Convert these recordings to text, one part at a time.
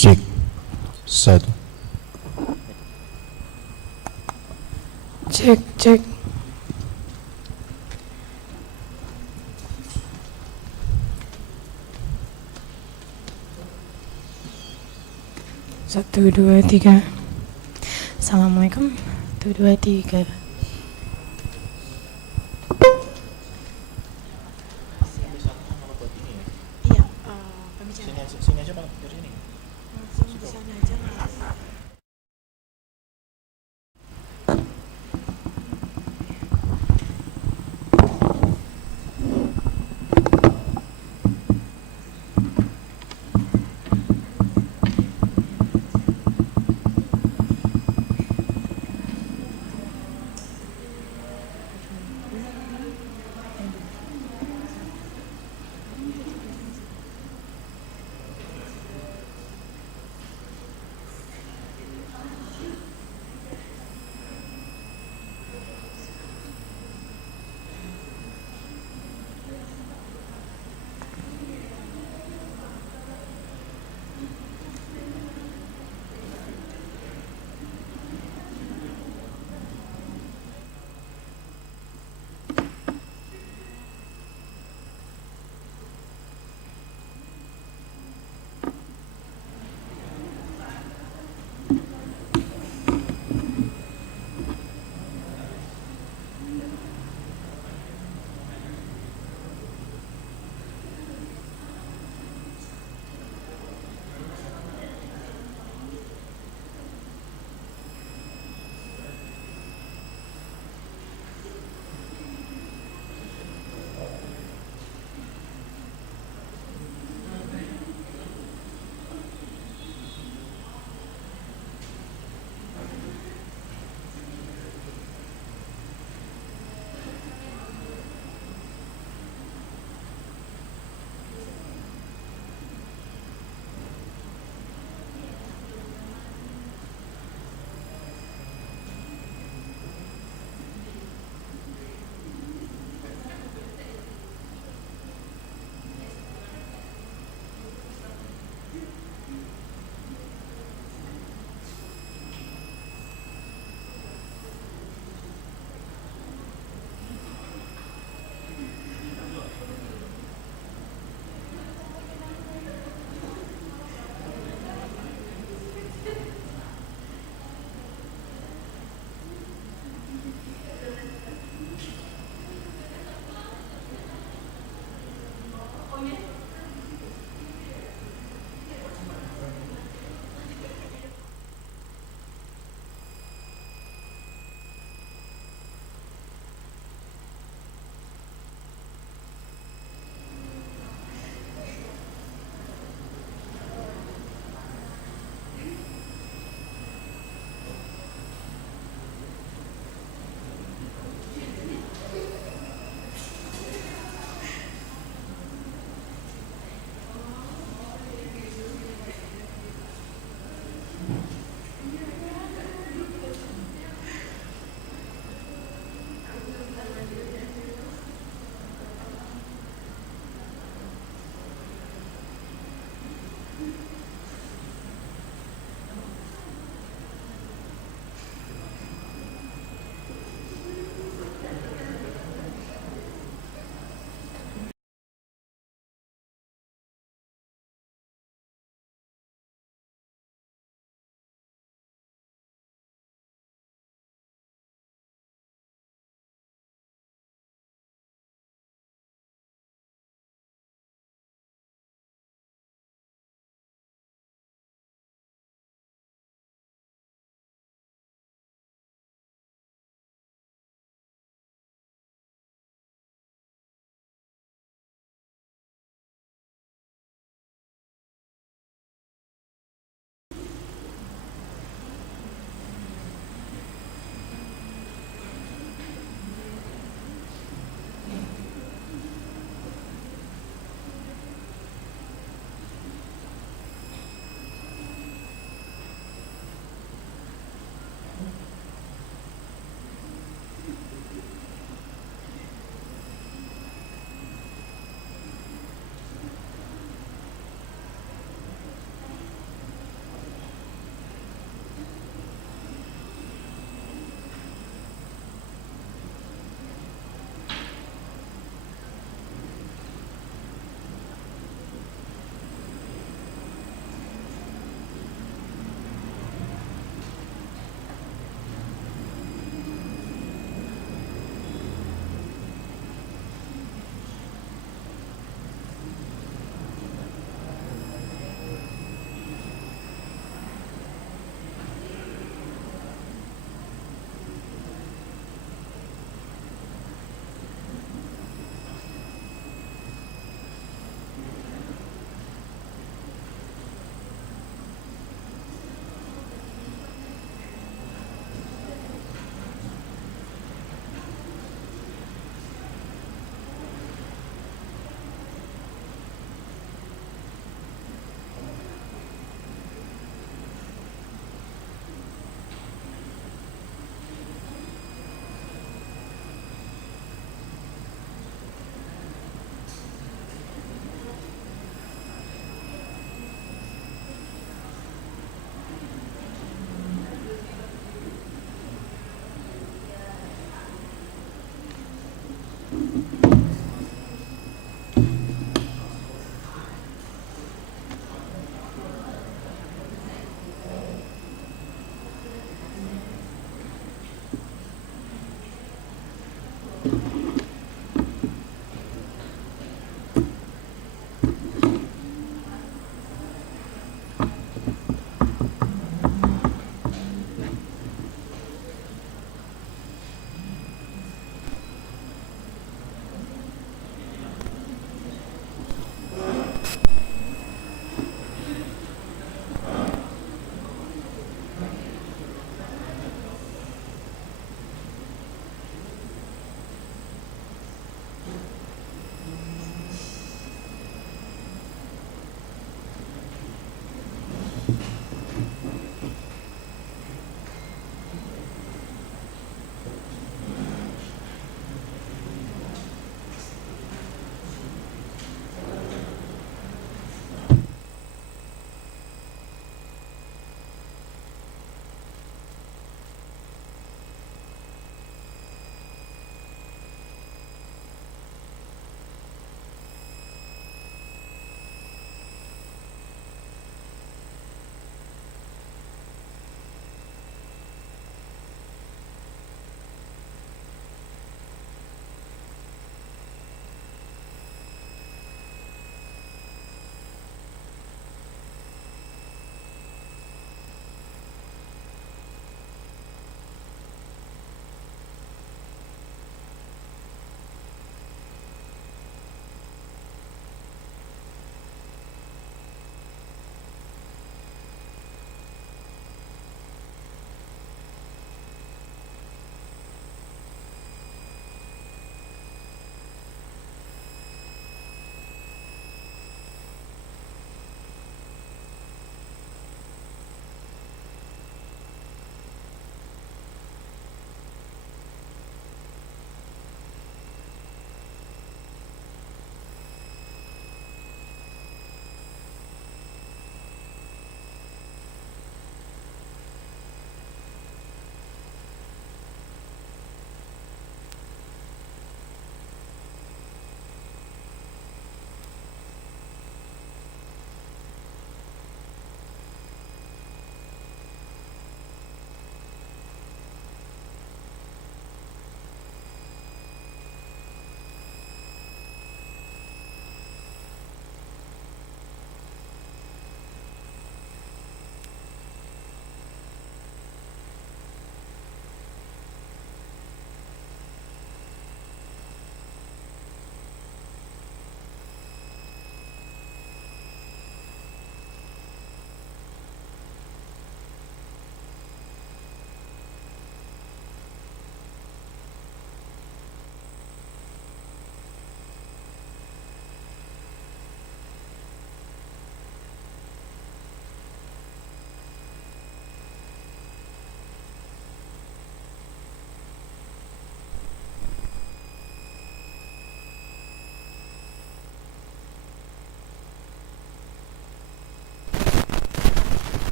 Cek. 1. Cek, cek. Satu, dua, tiga. Assalamualaikum. 1, 2, 3. Iya, pembicaraan. Sini aja Pak, dari ini. Langsung di sana aja, Mas.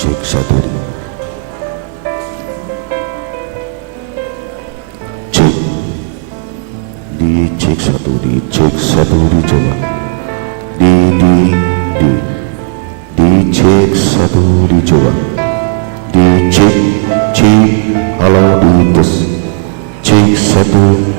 cek satu cek dicek satu dicoba dicek satu dicoba dicek halo dites cek satu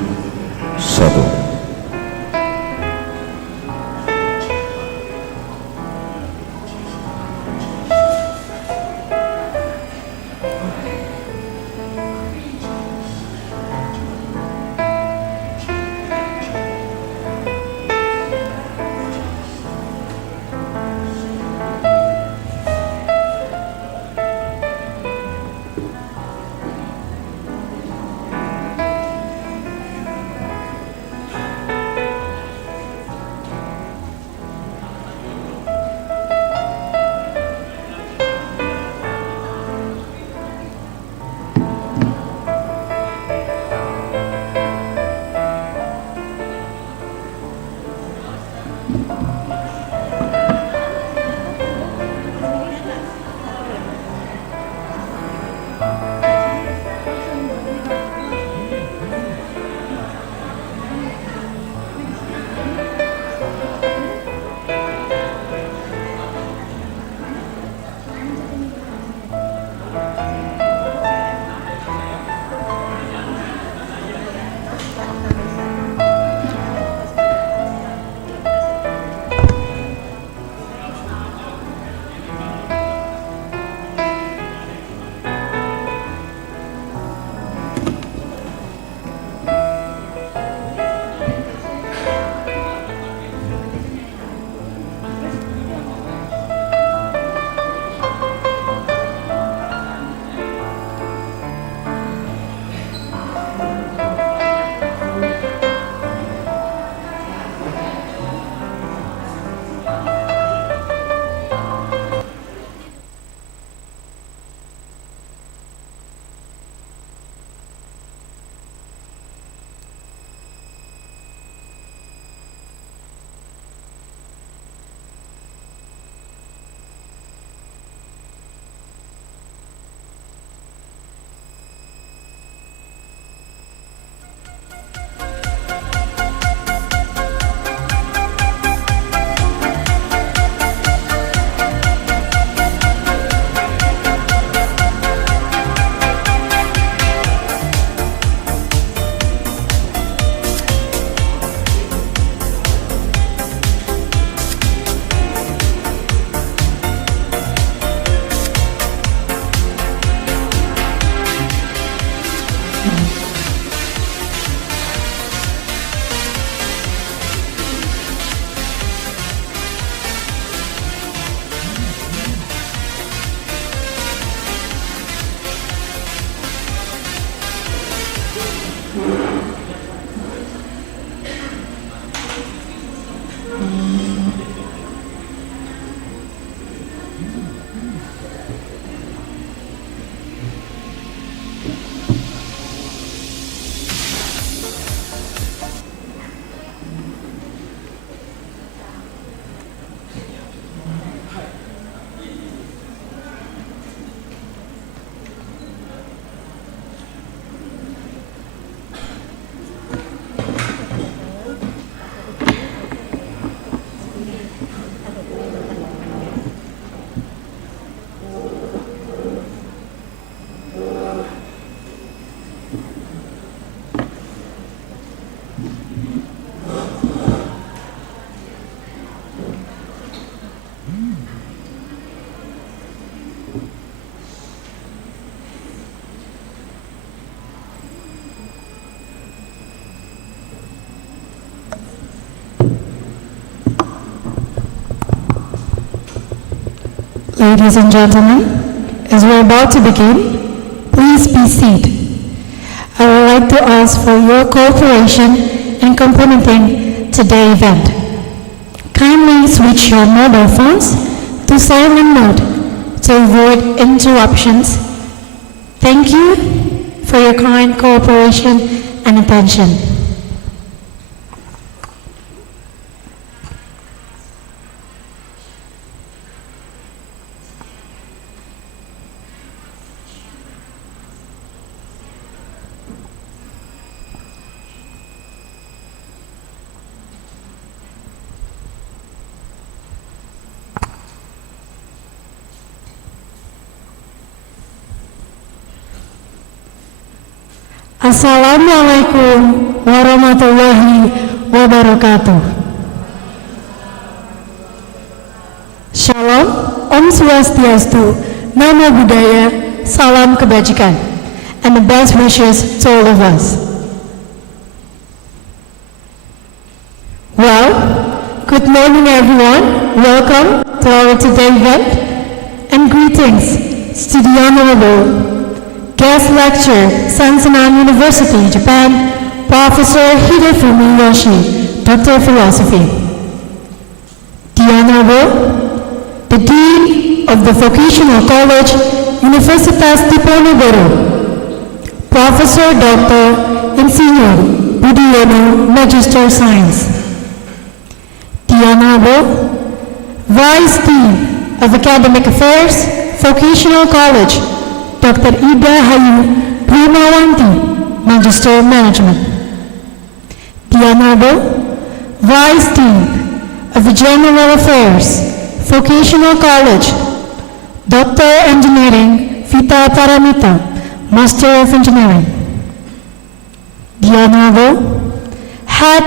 Ladies and gentlemen, as we're about to begin, please be seated. I would like to ask for your cooperation in complementing today's event. Kindly switch your mobile phones to silent mode to avoid interruptions. Thank you for your kind cooperation and attention. Assalamualaikum warahmatullahi wabarakatuh. Shalom, Om Swastiastu, Namo Buddhaya, Salam Kebajikan, and the best wishes to all of us. Well, good morning everyone. Welcome to our today event, and greetings to the Honorable Guest Lecturer, Sansanan University, Japan, Professor Hidefumi Yoshi, Doctor of Philosophy. The Honorable, the Dean of the Vocational College, Universitas Diponegoro, Professor Dr. Insinyur Budiono, Magister Science. The Honorable Vice Dean of Academic Affairs, Vocational College, Dr. Ida Hayu Primawanti, Magister Management. The Honorable Vice Dean of General Affairs, Vocational College, Doctor Engineering Vita Paramita, Master of Engineering. The Honorable Head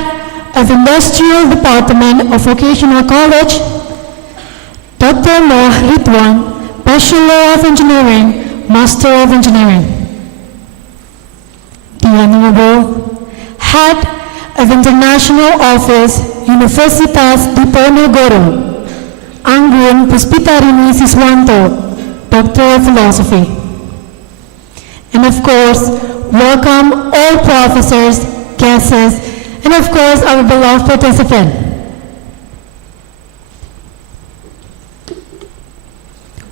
of Industrial Department of Vocational College, Dr. Moh Ridwan, Bachelor of Engineering, Master of Engineering. The Honorable Head of International Office, Universitas Diponegoro, Anggun Puspitarini Siswanto, Doctor of Philosophy. And of course, welcome all professors, guests, and of course our beloved participant.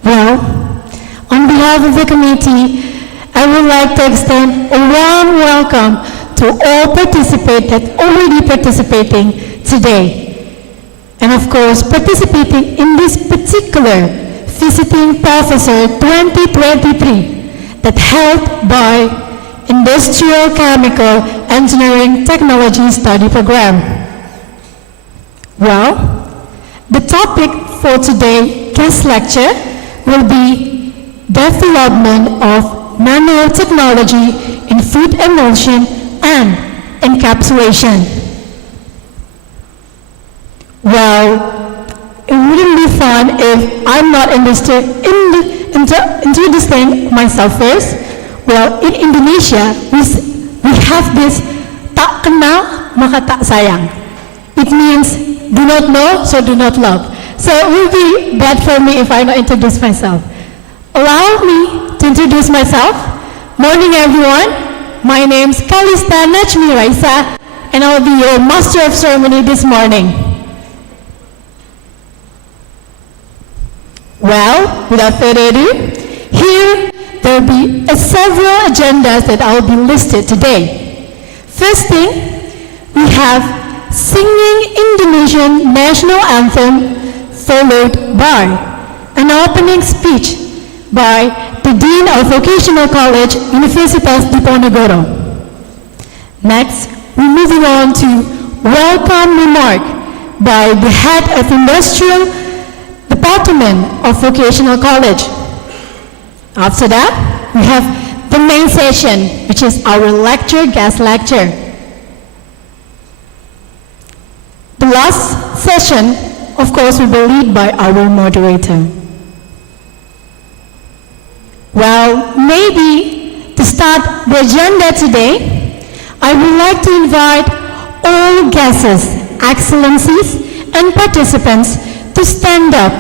Well, on behalf of the committee, I would like to extend a warm welcome to all participants that already participating today. And of course, participating in this particular Visiting Professor 2023 that held by Industrial Chemical Engineering Technology Study Program. Well, the topic for today's guest lecture will be development of nanotechnology in food emulsion and encapsulation. Well, it wouldn't be fun if I'm not introducing myself first. Well, in Indonesia, we have this tak kenal maka tak sayang. It means do not know, so do not love. So it will be bad for me if I not introduce myself. Allow me to introduce myself. Morning everyone. My name's Kalista Najmi Raisa, and I'll be your Master of Ceremony this morning. Well, without further ado, here there will be several agendas that I will be listed today. First thing, we have singing Indonesian national anthem, followed by an opening speech by the Dean of Vocational College, Universitas Diponegoro. Next, we're moving on to welcome remark by the Head of Industrial Department of Vocational College. After that, we have the main session, which is our guest lecture. The last session, of course, will be led by our moderator. Well, maybe to start the agenda today, I would like to invite all guests, excellencies, and participants to stand up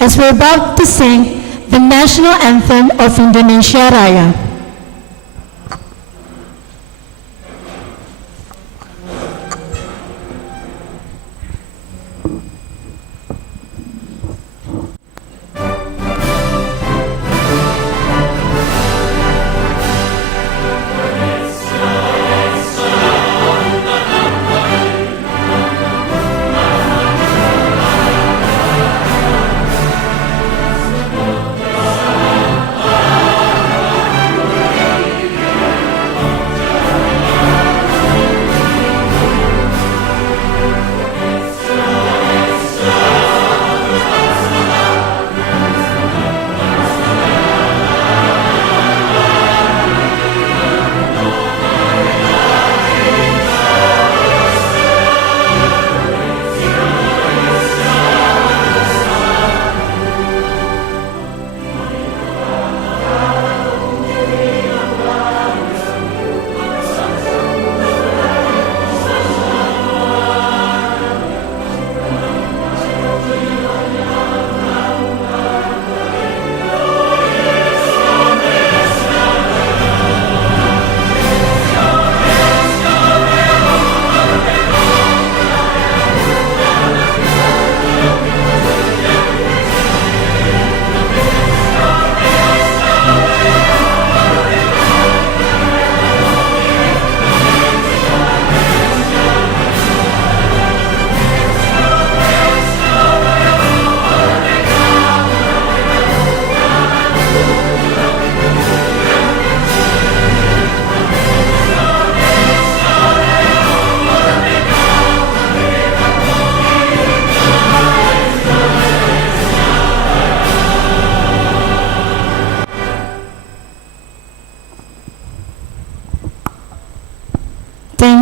as we're about to sing the national anthem of Indonesia Raya.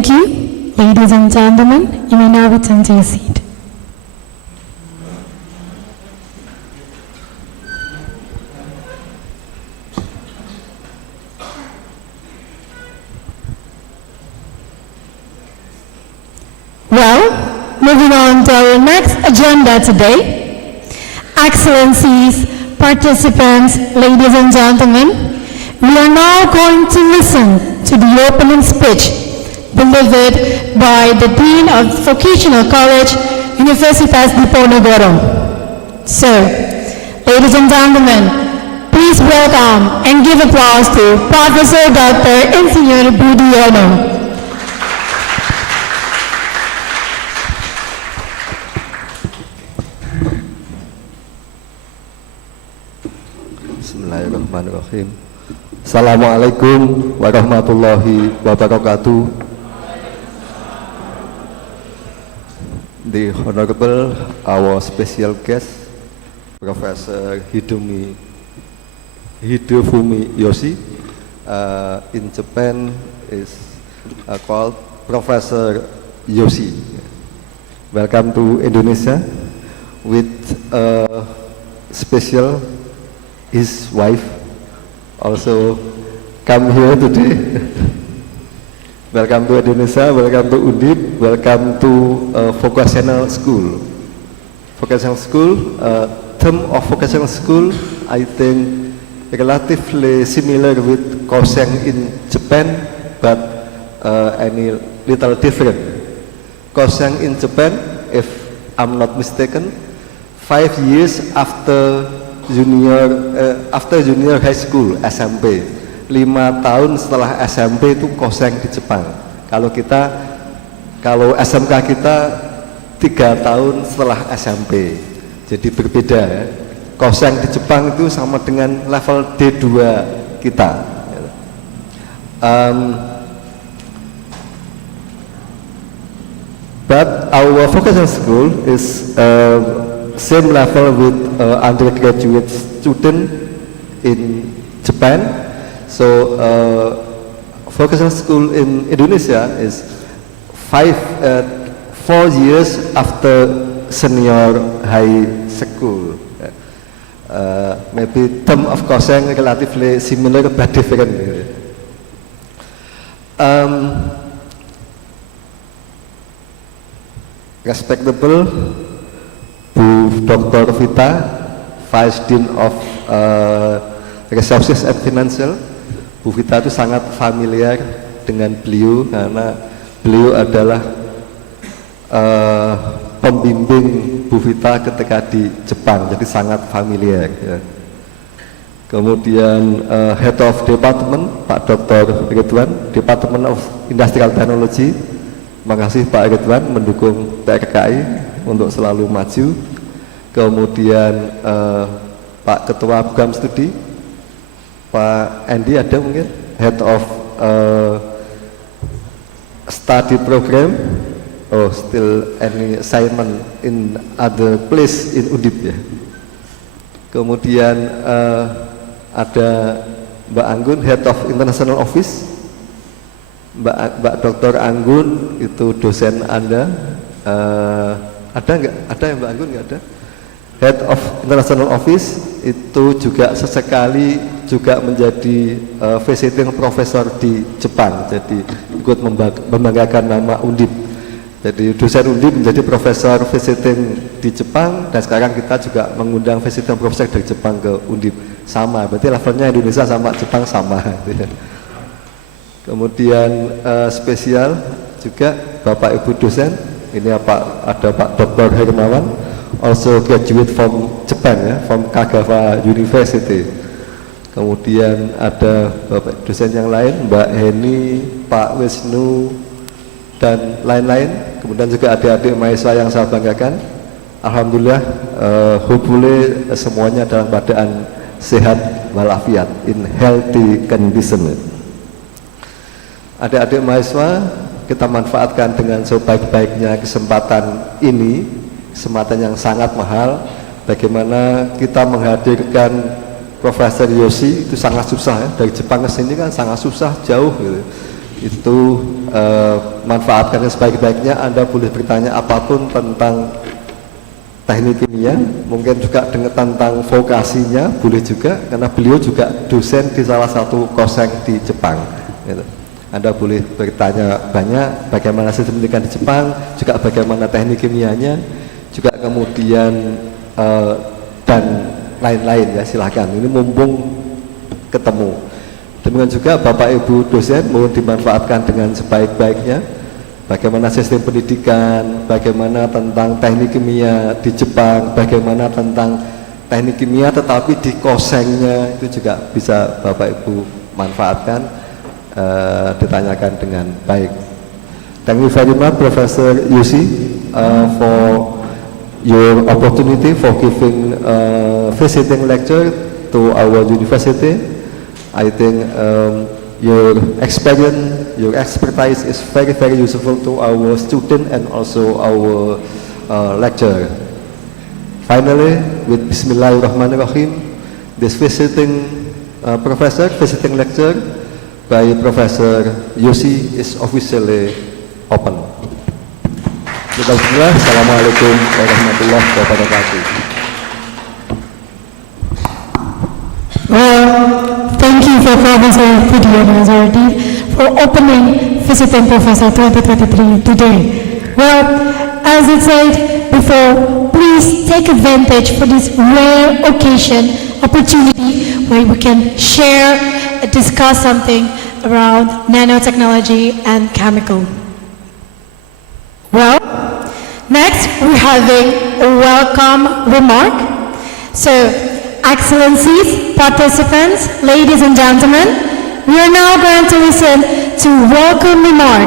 Thank you. Ladies and gentlemen, you may now return to your seat. Well, moving on to our next agenda today. Excellencies, participants, ladies and gentlemen, we are now going to listen to the opening speech delivered by the Dean of Vocational College, Universitas Diponegoro. So, ladies and gentlemen, please welcome and give applause to Professor Dr. Insinyur Budiono. Bismillahirrahmanirrahim. Assalamualaikum warahmatullahi wabarakatuh. The Honorable, our special guest, Professor Hidefumi Yoshi, in Japan is called Professor Yoshi. Welcome to Indonesia with special his wife also come here today. Welcome to Indonesia, welcome to Undip, welcome to vocational school. Vocational school, term of vocational school, I think relatively similar with Koseng in Japan, but any little different. Koseng in Japan, if I'm not mistaken, 5 years after junior high school SMP, 5 tahun setelah SMP itu Koseng di Jepang. Kalau SMK kita 3 tahun setelah SMP, jadi berbeda ya. Koseng di Jepang itu sama dengan level D2 kita. But our vocational school is same level with undergraduate student in Japan. So vocational school in Indonesia is 4 years after senior high school. Maybe term of Koseng relatively similar but different. Respectable Bu Dr. Vita, Vice Dean of Resources and Financial. Bu Vita itu sangat familiar dengan beliau karena beliau adalah pembimbing Bu Vita ketika di Jepang, jadi sangat familiar ya. Kemudian Head of Department Pak Dr. Ridwan, Department of Industrial Technology. Terima kasih Pak Ridwan mendukung Trki untuk selalu maju. Kemudian Pak Ketua Program Studi Pak Andy ada mungkin Head of Study Program. Oh, still any assignment in other place in Undip ya. Kemudian ada Mbak Anggun, Head of International Office. Mbak Dr. Anggun itu dosen Anda. Ada nggak? Ada yang Mbak Anggun nggak ada? Head of International Office itu juga sesekali juga menjadi visiting professor di Jepang. Jadi ikut membanggakan nama Undip. Jadi dosen Undip menjadi profesor visiting di Jepang, dan sekarang kita juga mengundang visiting profesor dari Jepang ke Undip. Sama, berarti levelnya Indonesia sama Jepang sama. Kemudian spesial juga Bapak Ibu dosen. Ini ada Pak Dr. Hermawan, also graduate from Japan ya, from Kagawa University. Kemudian ada Bapak dosen yang lain, Mbak Heni, Pak Wisnu, dan lain-lain. Kemudian juga adik-adik mahasiswa yang saya banggakan. Alhamdulillah, hopefully semuanya dalam keadaan sehat walafiat, in healthy condition. Adik-adik mahasiswa, kita manfaatkan dengan sebaik-baiknya kesempatan ini, kesempatan yang sangat mahal. Bagaimana kita menghadirkan Profesor Yoshi itu sangat susah ya. Dari Jepang ke sini kan sangat susah, jauh gitu. itu manfaatkannya sebaik-baiknya. Anda boleh bertanya apapun tentang teknik kimia, mungkin juga dengan tentang vokasinya, boleh juga, karena beliau juga dosen di salah satu koseng di Jepang gitu. Anda boleh bertanya banyak bagaimana sistem pendidikan di Jepang, juga bagaimana teknik kimianya, juga kemudian dan lain-lain ya, silahkan. Ini mumpung ketemu. Demikian juga Bapak Ibu dosen mohon dimanfaatkan dengan sebaik-baiknya. Bagaimana sistem pendidikan, bagaimana tentang teknik kimia di Jepang, bagaimana tentang teknik kimia tetapi di kosengnya, itu juga bisa Bapak Ibu manfaatkan, ditanyakan dengan baik. Thank you very much Profesor Yusi for your opportunity for giving visiting lecture to our university. I think your experience, your expertise is very, very useful to our student and also our lecturer. Finally, with Bismillahirrahmanirrahim, this visiting professor, visiting lecture by Professor Yusi is officially open. Bismillah, Assalamualaikum warahmatullahi wabarakatuh. Thank you for Professor Fidian Azardi for opening Visiting Professor 2023 today. Well, as it said before, please take advantage for this rare occasion, opportunity where we can share and discuss something around nanotechnology and chemical. Well, next we're having a welcome remark. So, Excellencies, participants, ladies and gentlemen, we are now going to listen to welcome remark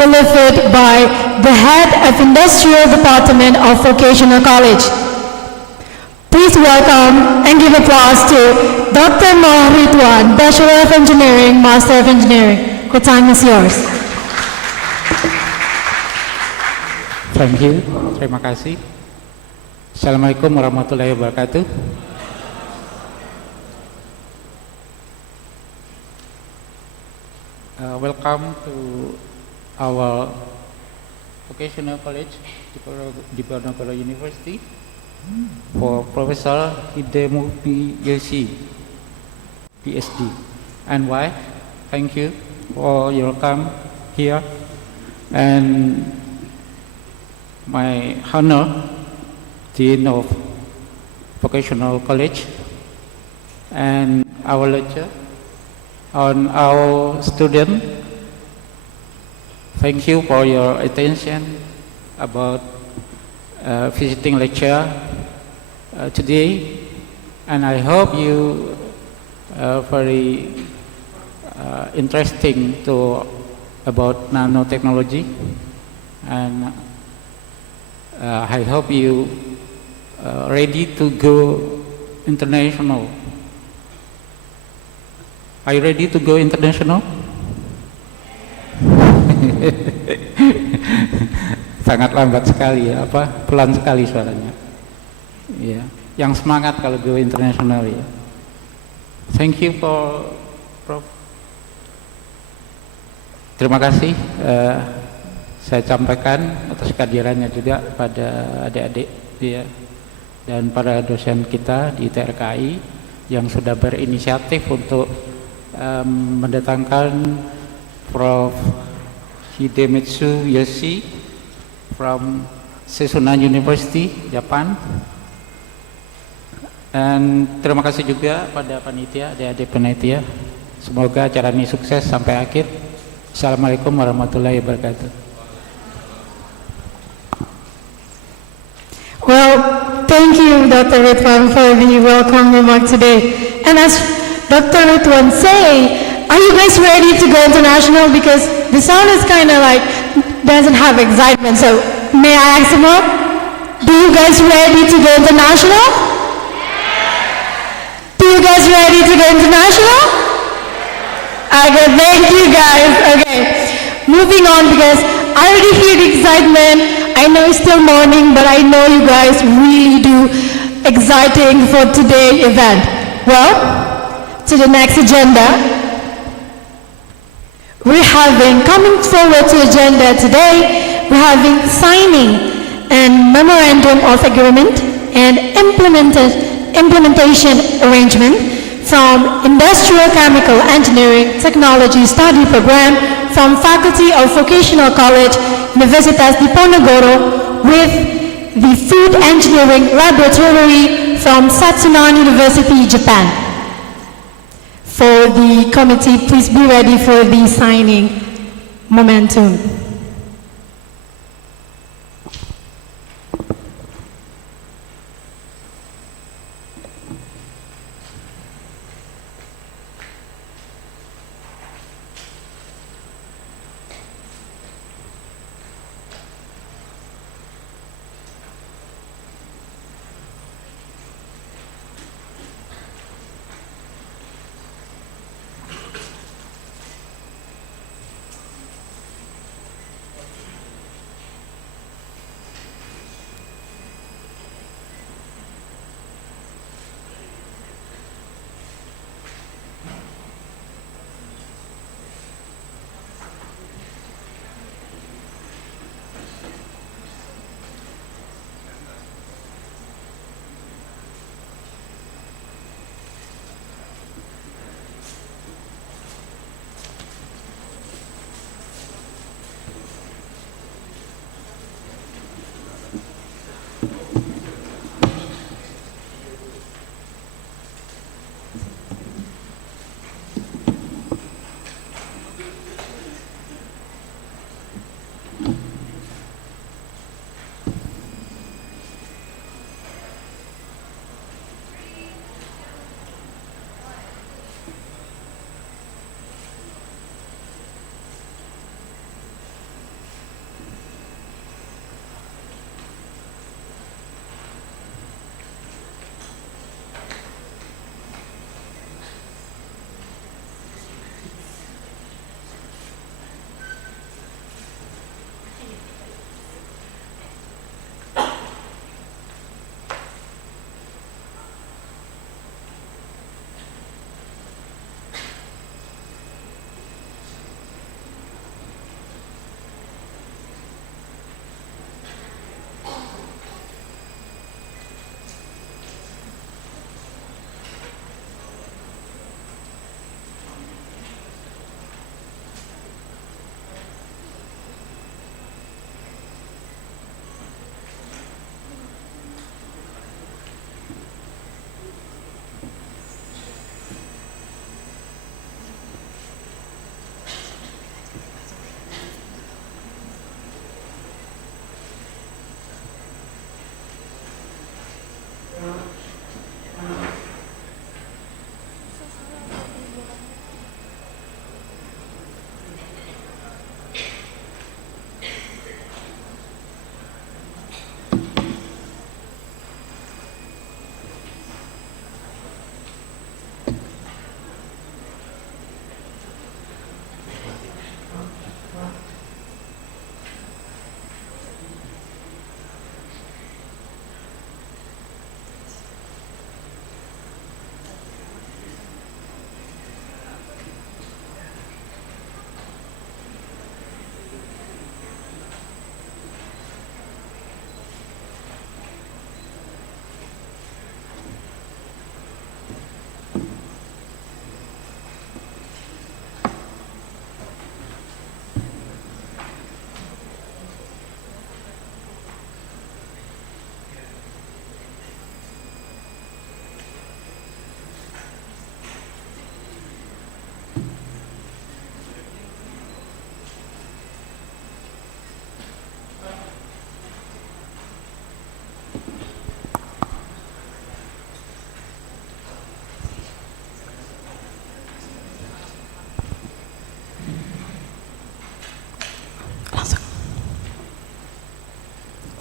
delivered by the head of Industrial Department of Vocational College. Please welcome and give applause to Dr. Moh Ridwan, Bachelor of Engineering, Master of Engineering. The time is yours. Thank you. Terima kasih. Assalamualaikum warahmatullahi wabarakatuh. Welcome to our vocational college, Diponegoro University, for Professor Hidemudi Yoshi, PhD. And why? Thank you for your come here. And my honor, Dean of Vocational College, and our lecturer, on our student. Thank you for your attention about visiting lecture today, and I hope you very interesting to about nanotechnology, and I hope you ready to go international. Are you ready to go international? Sangat lambat sekali ya, pelan sekali suaranya. Ya, yang semangat kalau go international ya. Thank you for Prof. Terima kasih saya sampaikan atas kehadirannya juga pada adik-adik ya, dan para dosen kita di Trki yang sudah berinisiatif untuk mendatangkan Prof. Hidemitsu Yoshi from Seisunan University, Japan. Dan terima kasih juga pada panitia, adik-adik panitia. Semoga acara ini sukses sampai akhir. Assalamualaikum warahmatullahi wabarakatuh. Well, thank you, Dr. Ridwan, for the welcome remark today. And as Dr. Ridwan say, are you guys ready to go international? Because the sound is kind of like, doesn't have excitement. So, may I ask some more? Do you guys ready to go international? Do you guys ready to go international? Okay, thank you guys. Okay, moving on, because I already hear the excitement. I know it's still morning, but I know you guys really do exciting for today's event. Well, to the next agenda. coming forward to agenda today, we're having signing and memorandum of agreement and implementation arrangement from Industrial Chemical Engineering Technology Study Program from Faculty of Vocational College, Universitas Diponegoro, with the Food Engineering Laboratory from Satsunan University, Japan. For the committee, please be ready for the signing momentum.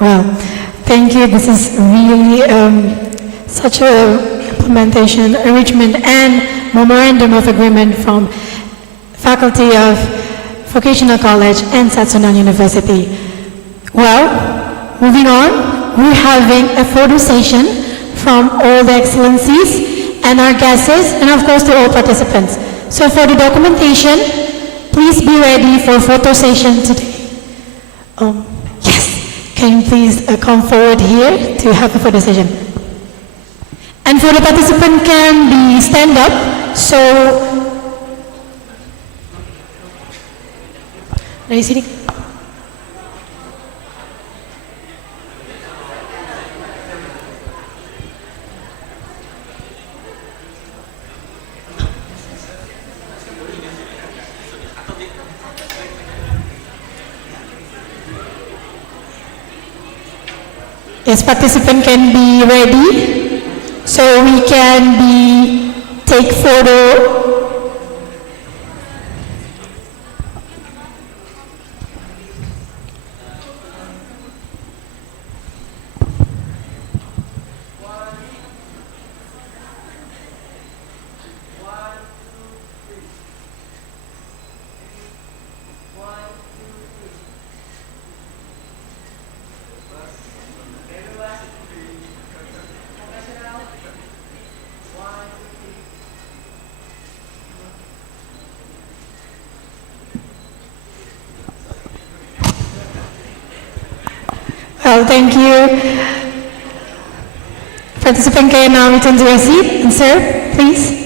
Well, thank you. This is really such a implementation, enrichment, and memorandum of agreement from Faculty of Vocational College and Satsunan University. Well, moving on, we're having a photo session from all the excellencies and our guests, and of course to all participants. So for the documentation, please be ready for photo session today. Yes, can you please come forward here to have a photo session? And for the participant can be stand up, so dari sini. Yes, participant can be ready, so we can take photo. Well, thank you. Participant can now return to your seat and serve, please.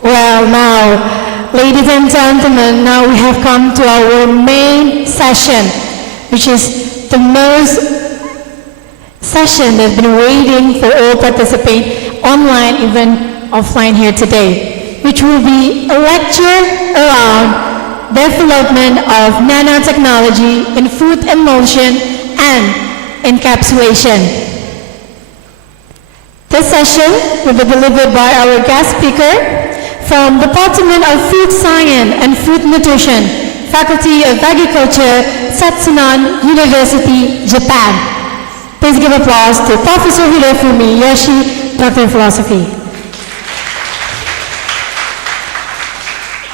Well, now, ladies and gentlemen, now we have come to our main session, which is the most session that's been waiting for all participate online, even offline here today, which will be a lecture around development of nanotechnology in food emulsion and encapsulation. This session will be delivered by our guest speaker from Department of Food Science and Food Nutrition, Faculty of Agriculture, Setsunan University, Japan. Please give applause to Professor Hidefumi Yoshi, Doctor of Philosophy.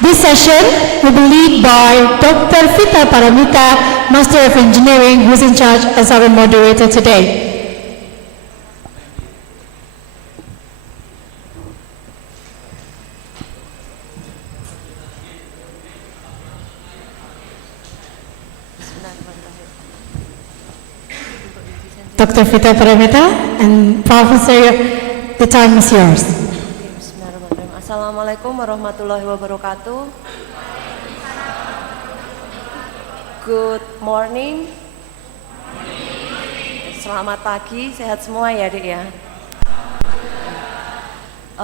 This session will be led by Dr. Vita Paramita, Master of Engineering, who is in charge as our moderator today. Dr. Vita Paramita and Professor, the time is yours. Bismillahirrahmanirrahim. Assalamualaikum warahmatullahi wabarakatuh. Good morning. Selamat pagi, sehat semua ya Dek ya.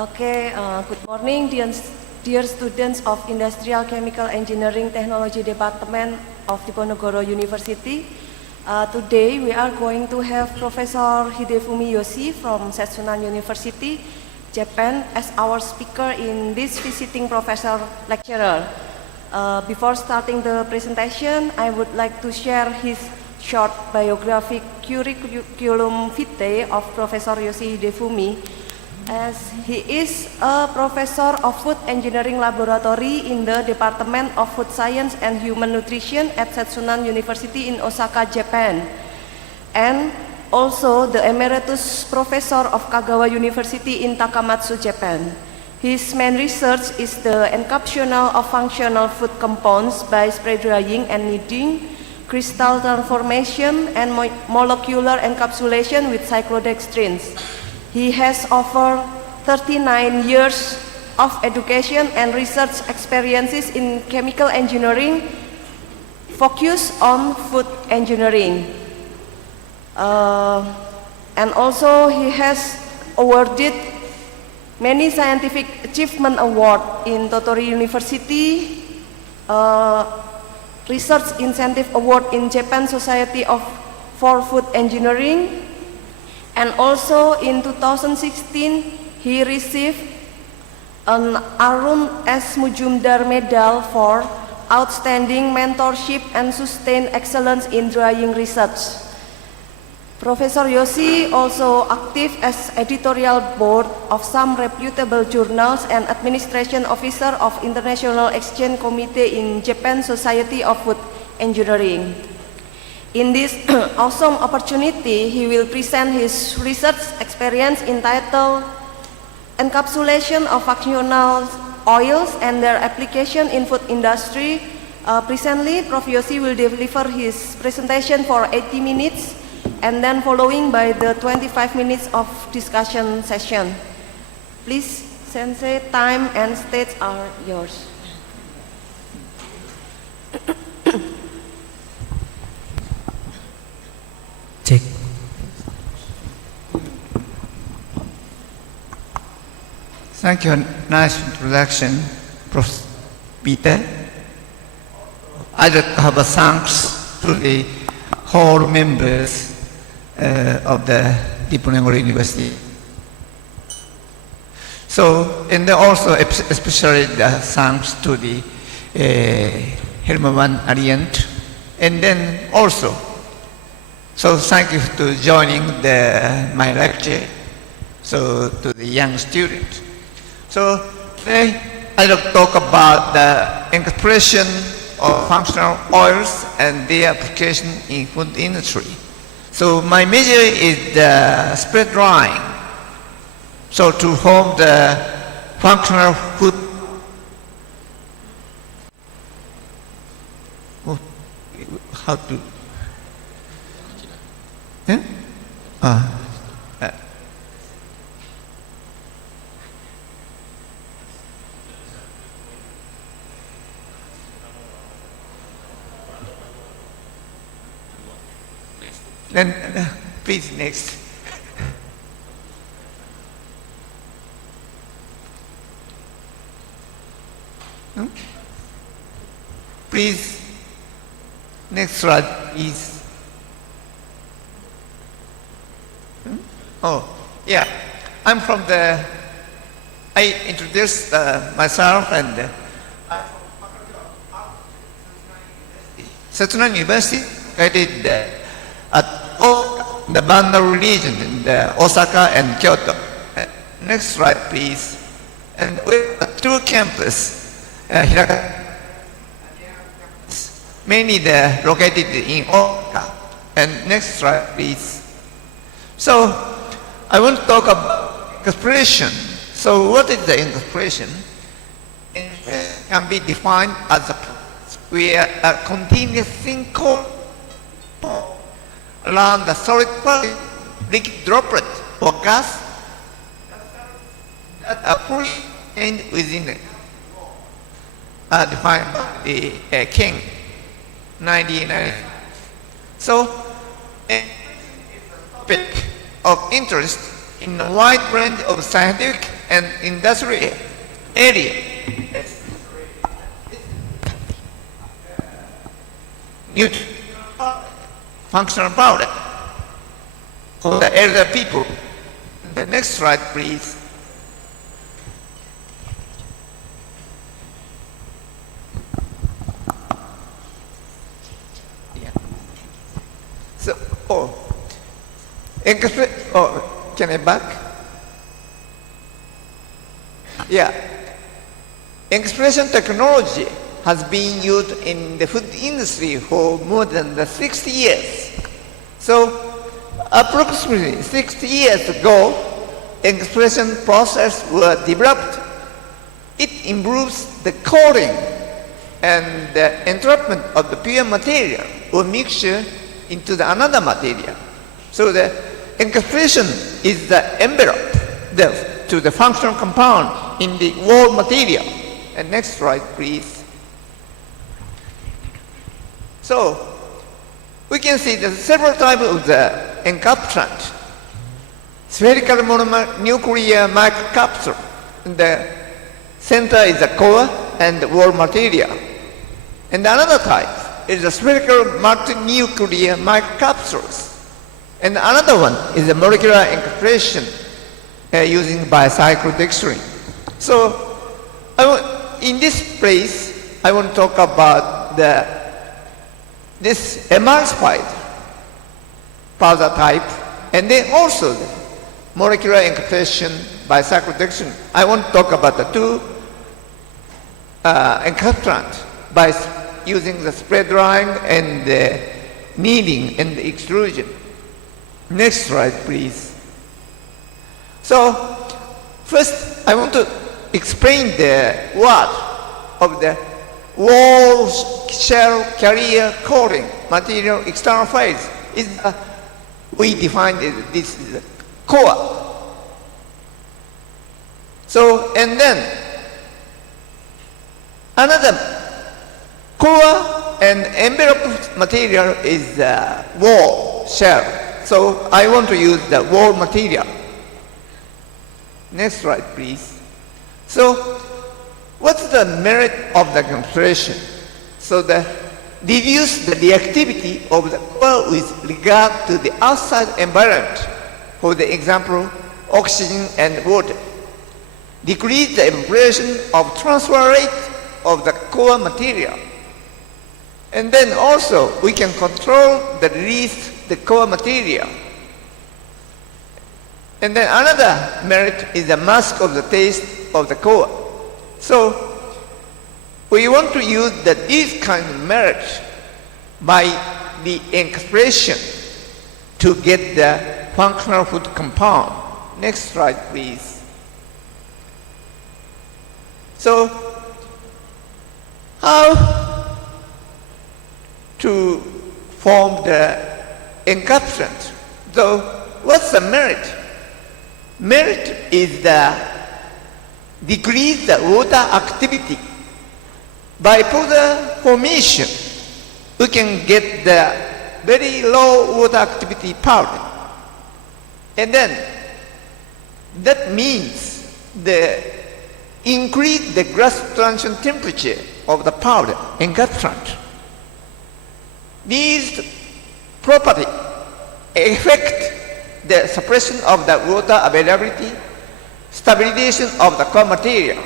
Okay, good morning dear students of Industrial Chemical Engineering Technology Department of Diponegoro University. Today we are going to have Professor Hidefumi Yoshi from Setsunan University, Japan as our speaker in this visiting professor lecturer. Before starting the presentation, I would like to share his short biographic curriculum vitae of Professor Yoshi Hidefumi, as he is a professor of food engineering laboratory in the Department of Food Science and Human Nutrition at Setsunan University in Osaka, Japan, and also the Emeritus Professor of Kagawa University in Takamatsu, Japan. His main research is the encapsulation of functional food compounds by spray drying and kneading, crystal transformation, and molecular encapsulation with cyclodextrins. He has over 39 years of education and research experiences in chemical engineering, focused on food engineering. And also he has awarded many scientific achievement award in Totori University, Research Incentive Award in Japan Society for Food Engineering, and also in 2016 he received an Arun S. Mujumdar Medal for outstanding mentorship and sustained excellence in drying research. Professor Yoshi also active as editorial board of some reputable journals and administration officer of International Exchange Committee in Japan Society of Food Engineering. In this awesome opportunity, he will present his research experience entitled Encapsulation of Functional Oils and Their Application in Food Industry. Presently, Prof. Yoshi will deliver his presentation for 80 minutes and then following by the 25 minutes of discussion session. Please, Sensei, time and stage are yours. Check. Thank you. Nice introduction, Prof. Peter. I'd like to have a thanks to the whole members of the Diponegoro University. So, and also especially the thanks to the Helmerman Alliant, and then also, so thank you to joining my lecture, so to the young students. So today I'd like to talk about the expression of functional oils and their application in food industry. So my major is the spread drying. So to form the functional food. How to? Yeah? Then, please, next. Please, next slide, please. Oh, yeah. I'm from I introduced myself and Setsunan University. I did at the boundary region in Osaka and Kyoto. Next slide, please. And we have two campuses, mainly located in Osaka. And next slide, please. So I want to talk about expression. So what is the expression? It can be defined as a continuous single around the solid body, liquid droplet or gas that are fully contained within it, defined by the King, 1990. So, a topic of interest in a wide range of scientific and industrial areas. Functional powder for the elder people. The next slide, please. Yeah. So, can I back? Yeah. Expression technology has been used in the food industry for more than 60 years. So approximately 60 years ago, expression process were developed. It improves the coating and the entrapment of the pure material or mixture into another material. So the encapsulation is the envelope to the functional compound in the raw material. And next slide, please. So we can see there's several types of the encapsulant. Spherical monomer nuclear microcapsule. In the center is the core and the raw material. And another type is the spherical multinuclear microcapsules. And another one is the molecular encapsulation using bicyclodextrin. So in this place, I want to talk about this emulsified powder type, and then also the molecular encapsulation by cyclodextrin. I want to talk about the two encapsulants by using the spray drying and the kneading and the extrusion. Next slide, please. So, first I want to explain the word of the wall shell carrier coating material external phase. We defined this is the core. So, and then another core and envelope material is the wall shell. So I want to use the wall material. Next slide, please. So what's the merit of the encapsulation? So the reduce the reactivity of the core with regard to the outside environment. For the example, oxygen and water. Decrease the evaporation of transfer rate of the core material. And then also we can control the release of the core material. And then another merit is the mask of the taste of the core. So we want to use this kind of merit by the encapsulation to get the functional food compound. Next slide, please. So how to form the encapsulant? So what's the merit? Merit is the decrease the water activity. By powder formation, we can get the very low water activity powder. And then that means the increase the gas transition temperature of the powder encapsulant. These properties affect the suppression of the water availability, stabilization of the core material.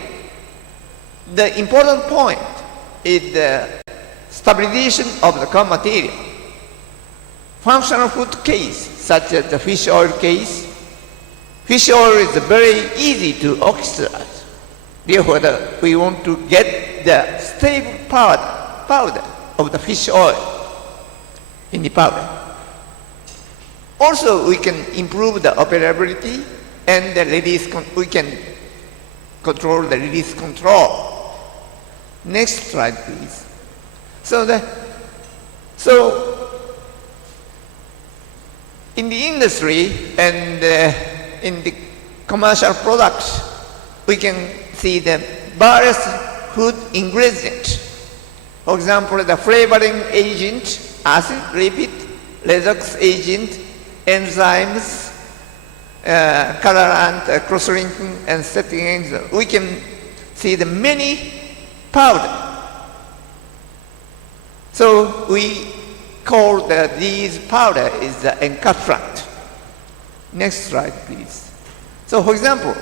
The important point is the stabilization of the core material. Functional food case, such as the fish oil case, fish oil is very easy to oxidize. Therefore, we want to get the stable powder of the fish oil in the powder. Also, we can improve the operability and the release. We can control the release control. Next slide, please. So in the industry and in the commercial products, we can see the various food ingredients. For example, the flavoring agent, acid, lipid, redox agent, enzymes, colorant, cross-linking, and setting agents. We can see the many powder. So we call these powder is the encapsulant. Next slide, please. So for example,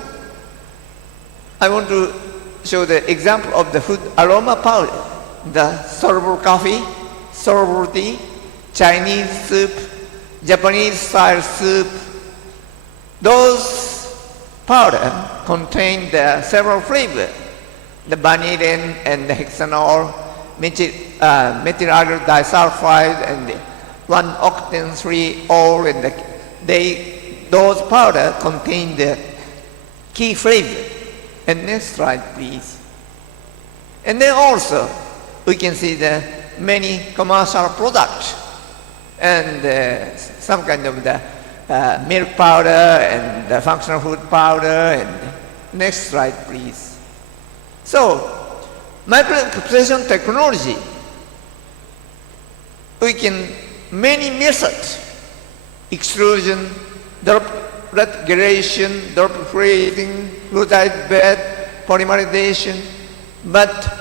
I want to show the example of the food aroma powder, the soluble coffee, soluble tea, Chinese soup, Japanese style soup. Those powder contain the several flavors, the vanillin and the hexanol, methyl aryl disulfide and the 1-octane-3-ol, and those powder contain the key flavor. And next slide, please. And then also we can see the many commercial products and some kind of the milk powder and the functional food powder. And next slide, please. So microencapsulation technology, we can many methods: extrusion, droplet gelation, droplet freezing, fluidized bed, polymerization. But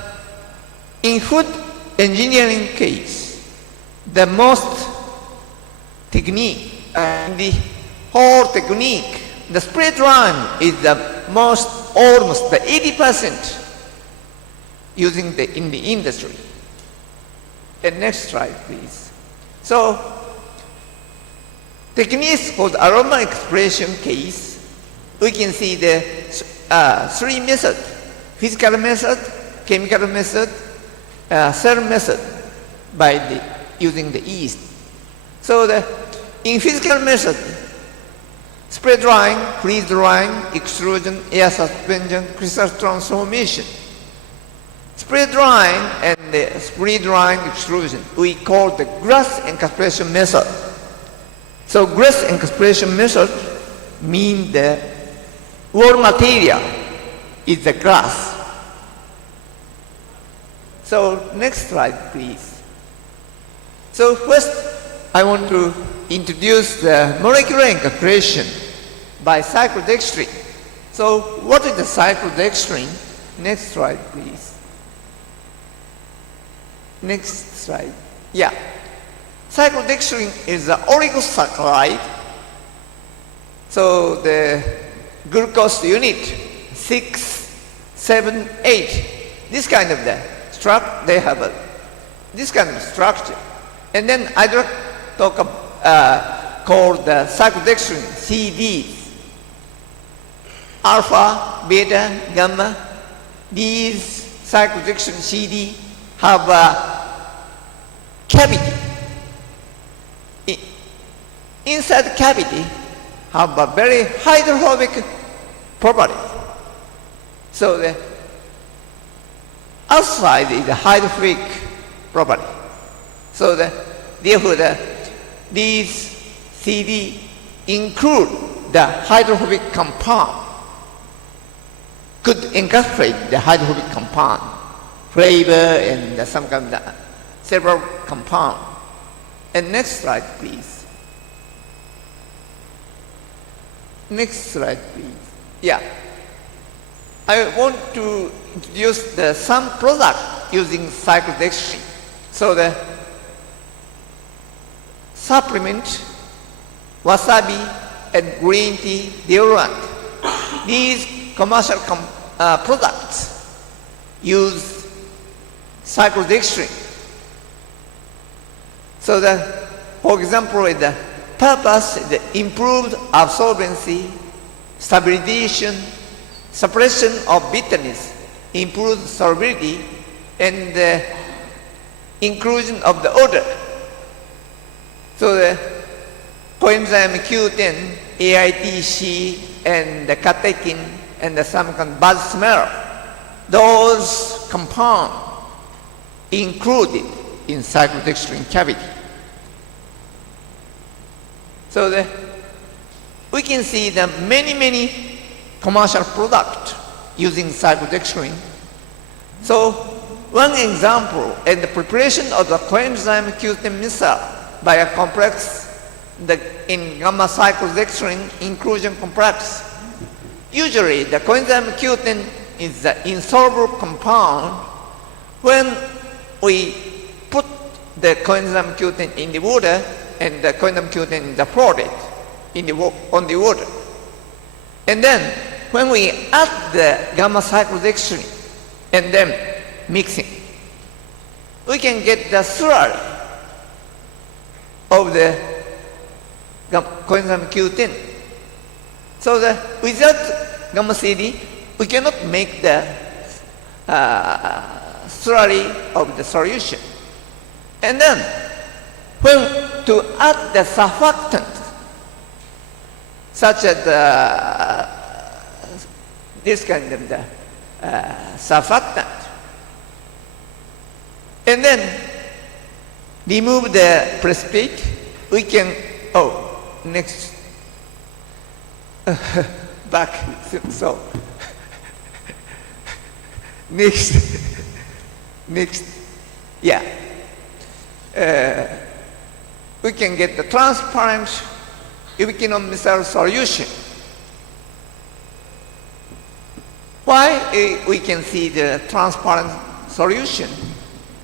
in food engineering case, the most technique, the whole technique, the spray drying is the most, almost the 80% using in the industry. And next slide, please. So techniques for the aroma expression case, we can see the three methods: physical method, chemical method, cell method, by using the yeast. So in physical method, spray drying, freeze drying, extrusion, air suspension, crystal transformation. Spray drying and the spray drying extrusion, we call the glass encapsulation method. So glass encapsulation method means the raw material is the glass. So next slide, please. So first, I want to introduce the molecular encapsulation by cyclodextrin. So what is the cyclodextrin? Next slide, please. Next slide. Yeah. Cyclodextrin is the oligosaccharide. So the glucose unit 6, 7, 8. This kind of the structure, they have this kind of structure. And then I talk called the cyclodextrin CDs. Alpha, beta, gamma. These cyclodextrin CD have a cavity. Inside the cavity have a very hydrophobic property. So the outside is the hydrophobic property. So therefore these CD include the hydrophobic compound, could encapsulate the hydrophobic compound, flavor and some kind of several compound. And next slide, please. Next slide, please. Yeah. I want to introduce some product using cyclodextrin. So the supplement, wasabi, and green tea deodorant. These commercial products use cyclodextrin. So for example, the purpose is the improved absorbency, stabilization, suppression of bitterness, improved solubility, and the inclusion of the odor. So the coenzyme Q10, AITC, and the catechin, and some kind of bad smell, those compounds included in cyclodextrin cavity. So we can see the many commercial products using cyclodextrin. So one example is the preparation of the coenzyme Q10 mixture by a complex in gamma cyclodextrin inclusion complex. Usually the coenzyme Q10 is the insoluble compound. When we put the coenzyme Q10 in the water, and the coenzyme Q10 is floated on the water. And then when we add the gamma cyclodextrin and then mixing, we can get the slurry of the coenzyme Q10. So without gamma CD, we cannot make the slurry of the solution. And then when to add the surfactant, such as this kind of the surfactant, and then remove the precipitate, we can, next, back, so, next, yeah. We can get the transparent ubiquitin solution. Why we can see the transparent solution?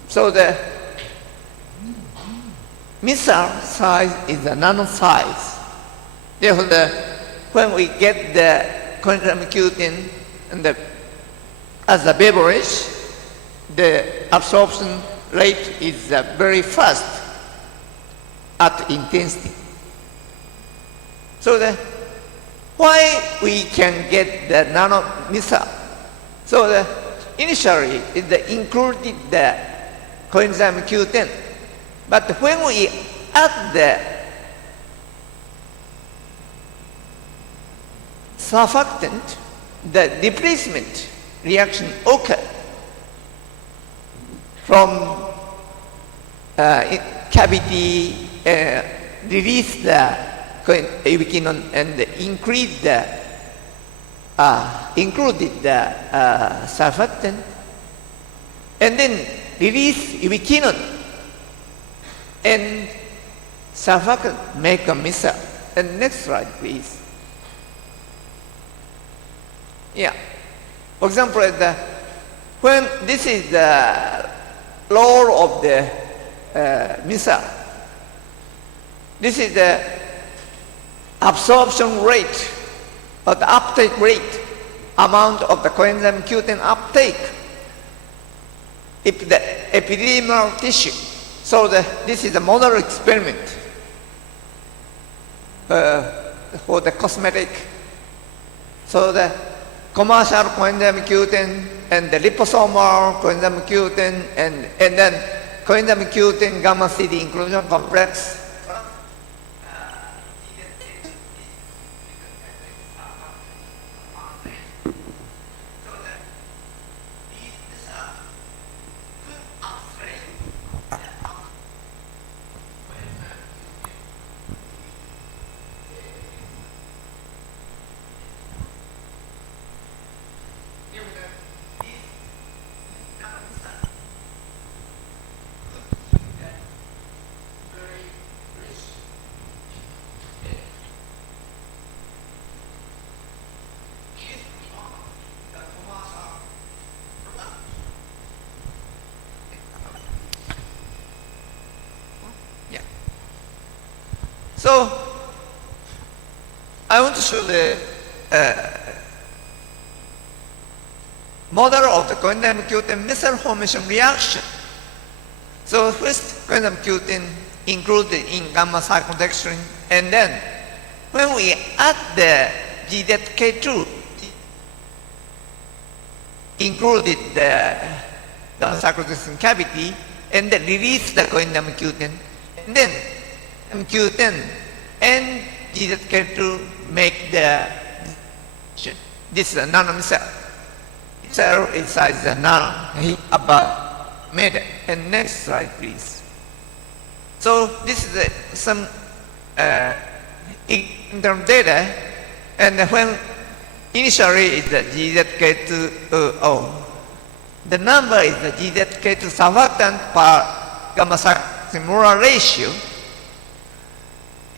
So the mixture size is a nano size. Therefore, when we get the coenzyme Q10 and as a beverage, the absorption rate is very fast at intensity. So why we can get the nano missile? So initially it included the coenzyme Q10, but when we add the surfactant, the replacement reaction occurs from cavity, release the ubiquinone and increase the included the surfactant, and then release ubiquinone and surfactant make a missile. And next slide, please. Yeah. For example, when this is the role of the missile, this is the absorption rate or the uptake rate, amount of the coenzyme Q10 uptake if the epidermal tissue. So this is a model experiment for the cosmetic. So the commercial coenzyme Q10 and the liposomal coenzyme Q10 and then coenzyme Q10 gamma CD inclusion complex. So I want to show the model of the coenzyme Q10 missile formation reaction. So first, coenzyme Q10 included in gamma cyclodextrin, and then when we add the GZK2, included the gamma cyclodextrin cavity, and then release the coenzyme Q10, and then Q10 and GZK2 make the, this is a nanomissile. Cell is size the nano above meter. And next slide, please. So this is some interim data, and when initially is the GZK2, the number is the GZK2 surfactant per gamma cyclodextrin molar ratio.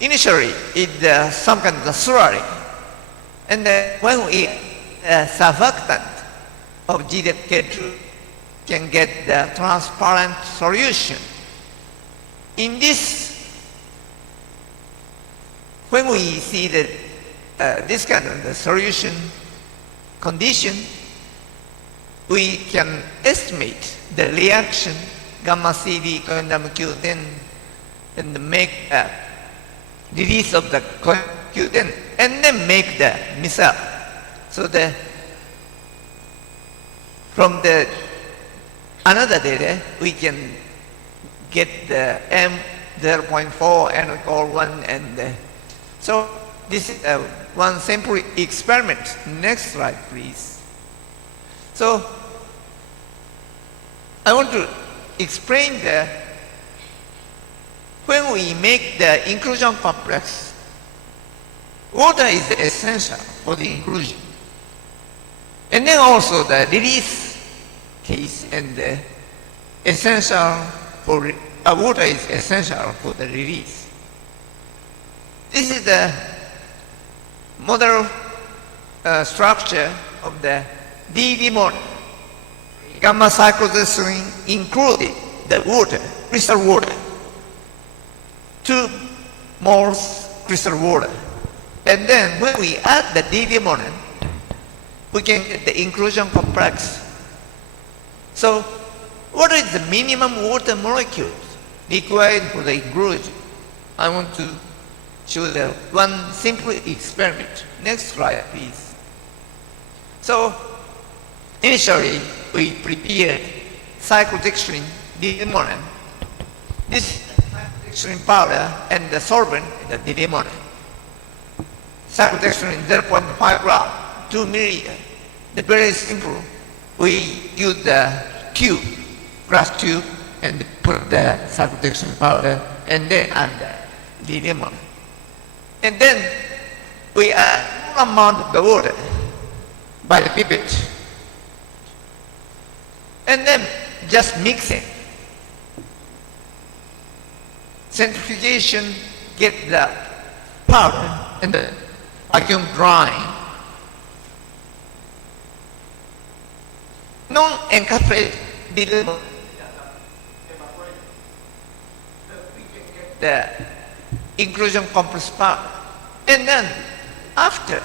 Initially, it's some kind of slurry, and when we surfactant of GZK2 can get the transparent solution. In this, when we see that this kind of the solution condition, we can estimate the reaction gamma CD coenzyme Q10 and make release of the Q10 and then make the missile. So from the another data we can get the M0.4 and call 1, and so this is one simple experiment. Next slide, please. So I want to explain when we make the inclusion complex, water is essential for the inclusion. And then also the release case and the essential for water is essential for the release. This is the model structure of the DD model. Gamma cyclodextrin included the water, crystal water, 2 moles crystal water. And then when we add the DD model, we can get the inclusion complex. So what is the minimum water molecules required for the inclusion? I want to show the one simple experiment. Next slide, please. So, initially, we prepared cyclodextrin diammonium. This cyclodextrin powder and the solvent, the diammonium. Cyclodextrin 0.5 gram, 2 milliliter. The very simple. We use the tube, glass tube, and put the cyclodextrin powder, and then add the diammonium. And then we add more amount of the water by the pipette. And then just mix it. Centrifugation get the powder and the vacuum drying. Non-encapsulated diammonium. The inclusion complex powder. And then after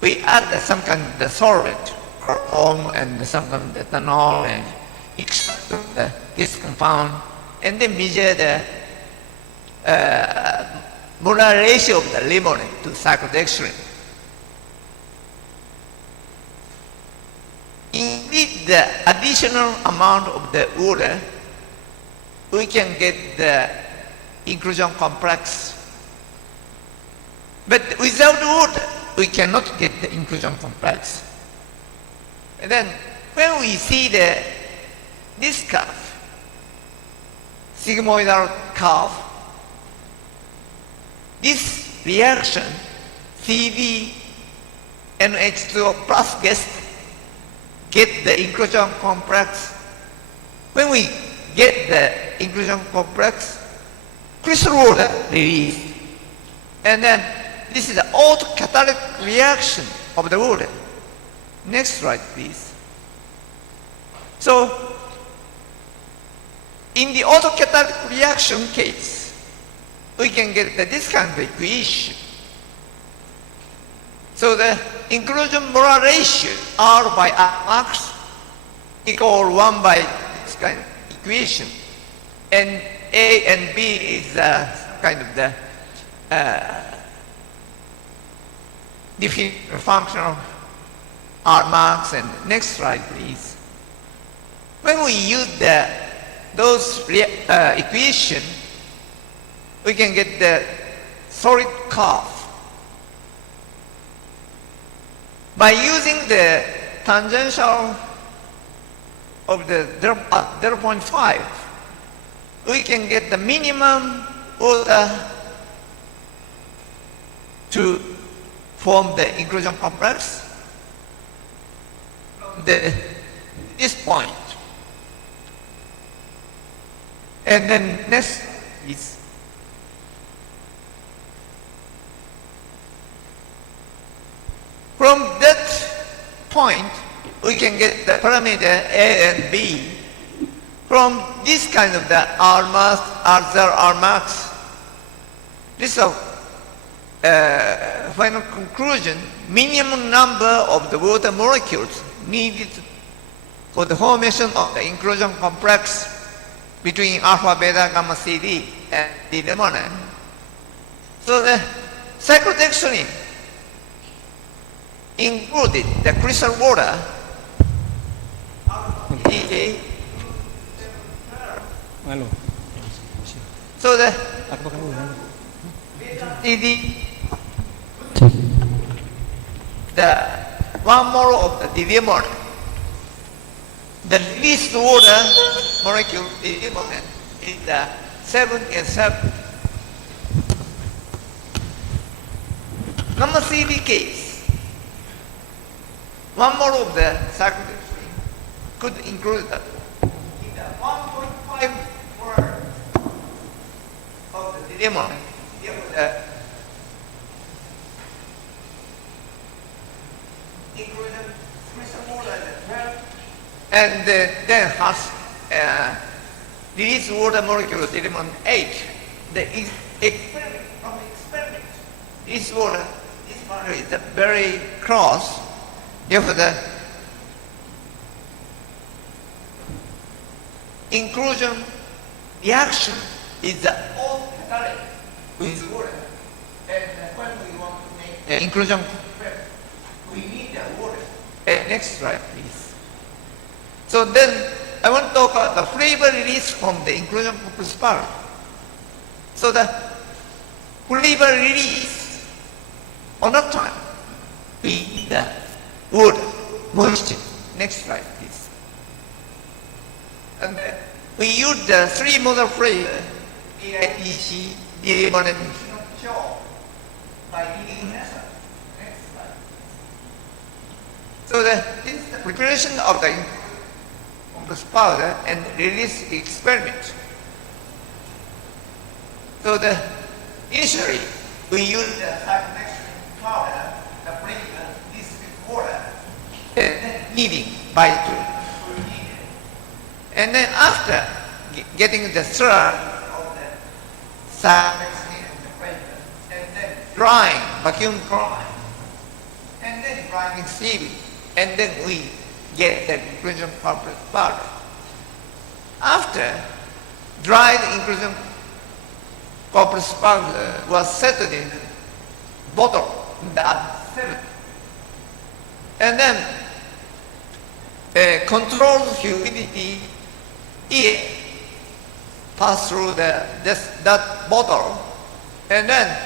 we add some kind of the solvent, chloroform and some kind of ethanol and extract this compound, and then measure the molar ratio of the limonene to cyclodextrin. Indeed, the additional amount of the water, we can get the inclusion complex. But without water, we cannot get the inclusion complex. And then when we see this curve, sigmoidal curve, this reaction, CdNH2 plus get the inclusion complex. When we get the inclusion complex, crystal water released. And then this is the autocatalytic reaction of the water. Next slide, please. So, in the autocatalytic reaction case, we can get this kind of equation. So the inclusion molar ratio R by R max equal 1 by this kind of equation. And A and B is kind of the different function of R max. And next slide, please. When we use those equation, we can get the solid curve. By using the tangential of the 0.5, we can get the minimum water to form the inclusion complex from this point. And then next is from that point, we can get the parameter A and B. From this kind of the R max, R0, R max, this is a final conclusion, minimum number of the water molecules needed for the formation of the inclusion complex between alpha, beta, gamma, CD and the diammonium. So the cyclodextrin included the crystal water, DA. So the CD, the 1 mole of the diammonium, the least water molecule diammonium is the 7 and 7. Gamma CD case, 1 mole of the cyclodextrin could include the 1.5 mole of the diammonium. Inclusion crystal water and then has released water molecule diammonium 8. The experiment, from the experiment, this water, this water is very close. Therefore, the inclusion reaction is all catalytic with water. inclusion complex, we need the water. Next slide, please. So then I want to talk about the flavor release from the inclusion complex part. So the flavor release on that time, we need the water, moisture. Next slide, please. And we use the three model flavor, DITC, DA1, and show by heating method. Next slide. So this is the preparation of the complex powder and release experiment. So initially we use the cyclodextrin powder, the flavor, this with water, and then heating by two. And then after getting the syrup of the cyclodextrin and the flavor, and then drying, vacuum drying, and then drying seaweed, and then we get the inclusion complex powder. After dried inclusion complex powder was settled in bottle, and then controlled humidity air passed through that bottle, and then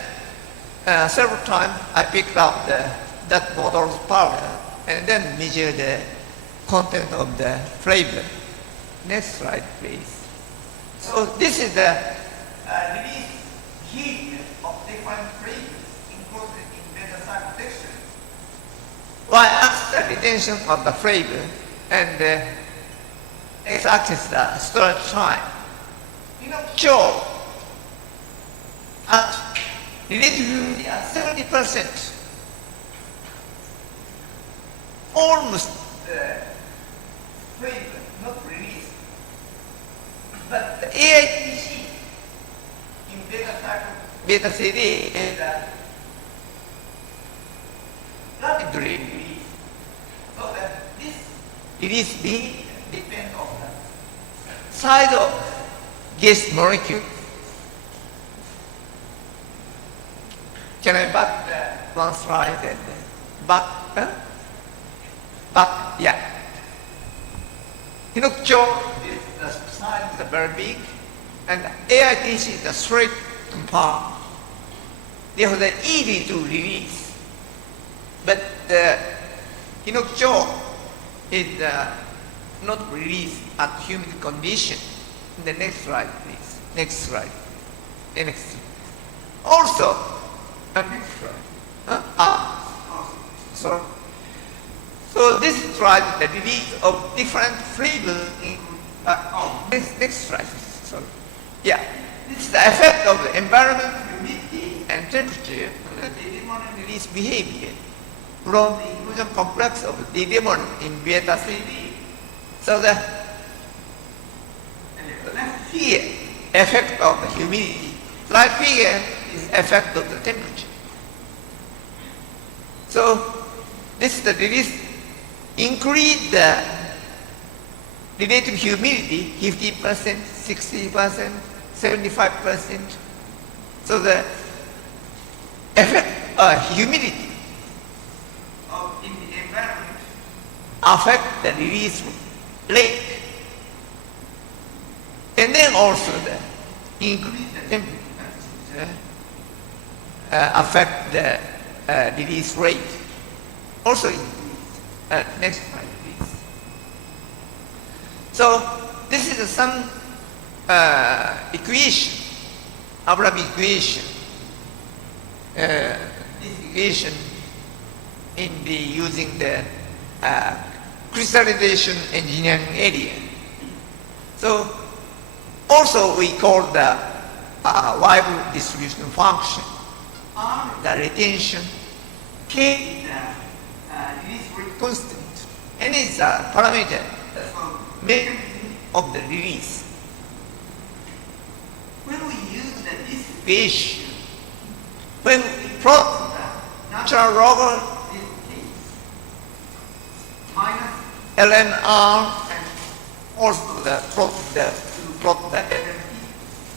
several times I picked up that bottle's powder and then measure the content of the flavor. Next slide, please. So this is the release heat of different flavors included in beta cyclodextrin. While after retention of the flavor and x-axis the storage time, show at relatively 70%, almost flavor not released. But the AITC in beta CD is rapidly released. So that this release depends on the size of gas molecule. Can I back one slide and back? But yeah, Hinokcho is the size is very big, and AITC is the straight compound. Therefore, they're easy to release. But the Hinokcho is not released at humid condition. The next slide, please. Next slide. The next slide. Also, next slide. Sorry. So this describes the release of different flavors in next slide. Sorry. Yeah. This is the effect of the environment, humidity, and temperature on the D-demon release behavior from the inclusion complex of D-demon in beta CD. So the left here, effect of the humidity. Right here is effect of the temperature. So this is the release. Increase the relative humidity 50%, 60%, 75%. So the effect of humidity in the environment affect the release rate. And then also the increase the temperature affect the release rate. Also next slide, please. So this is some equation, Abraham equation. This equation in the using the crystallization engineering area. So also we call the Weibull distribution function. The retention K release rate constant, and it's a parameter mechanism of the release. When we use this equation, when we plot the natural log minus ln r and also plot the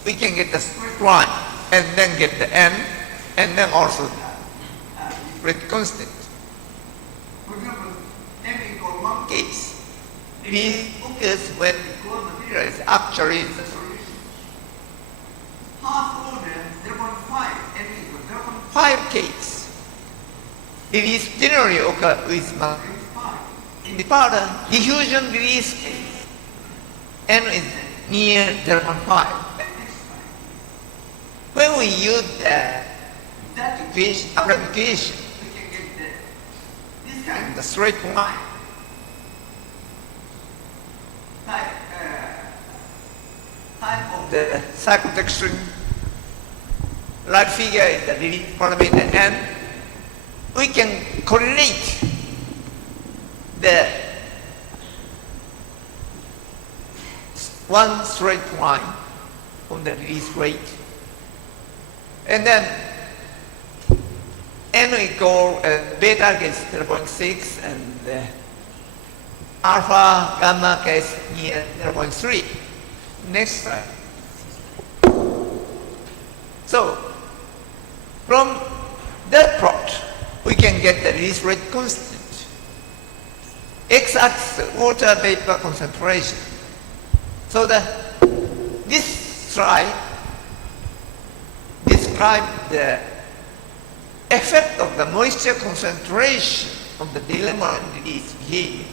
we can get the straight line and then get the n and then also the rate constant. For example, M equal 1 case, release occurs when the core material is actually the solution. Half order 0.5, M equal 0.5 case, release generally occur with magnitude 5. In the powder, diffusion release case, N is near 0.5. When we use that application, we can get this kind of straight line. Type of the cyclotextrin. Right figure is the release parameter, and we can correlate the one straight line from the release rate. And then N equal beta gets 0.6 and alpha gamma gets near 0.3. Next slide. So from that plot, we can get the release rate constant. X-axis water vapor concentration. So this slide describes the effect of the moisture concentration on the dilemma and release behavior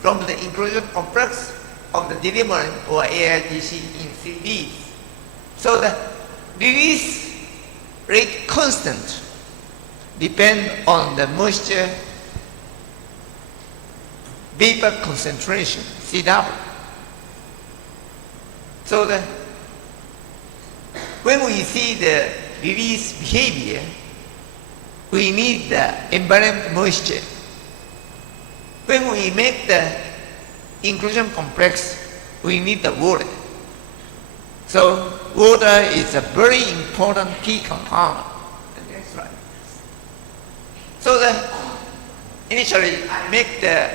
from the inclusion complex of the dilemma or AITC in CDs. So the release rate constant depends on the moisture vapor concentration, CW. So when we see the release behavior, we need the environment moisture. When we make the inclusion complex, we need the water. So water is a very important key compound. The next slide. So initially I make the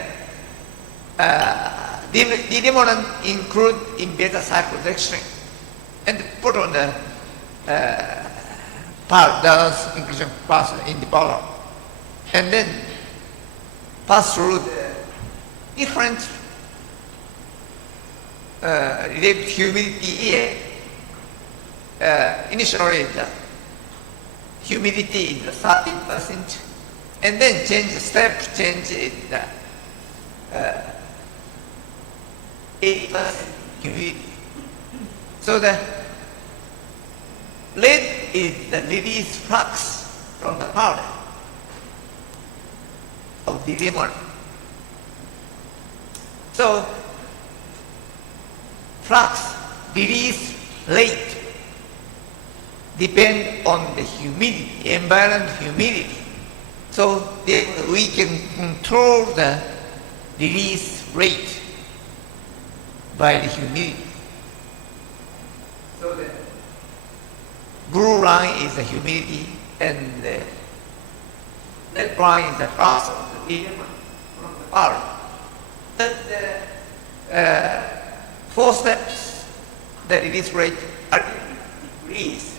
determinant include in beta cyclodextrin and put on the does inclusion pass in the bottle, and then pass through the different related humidity air. Initially the humidity is 13%, and then change it 8% humidity. So the red is the release flux from the powder of the lemon. So flux release rate depend on the humidity, environment humidity. So we can control the release rate by the humidity. So the blue line is the humidity, and the red line is the flux of the lemon from the powder. The 4 steps, the release rate are decreased.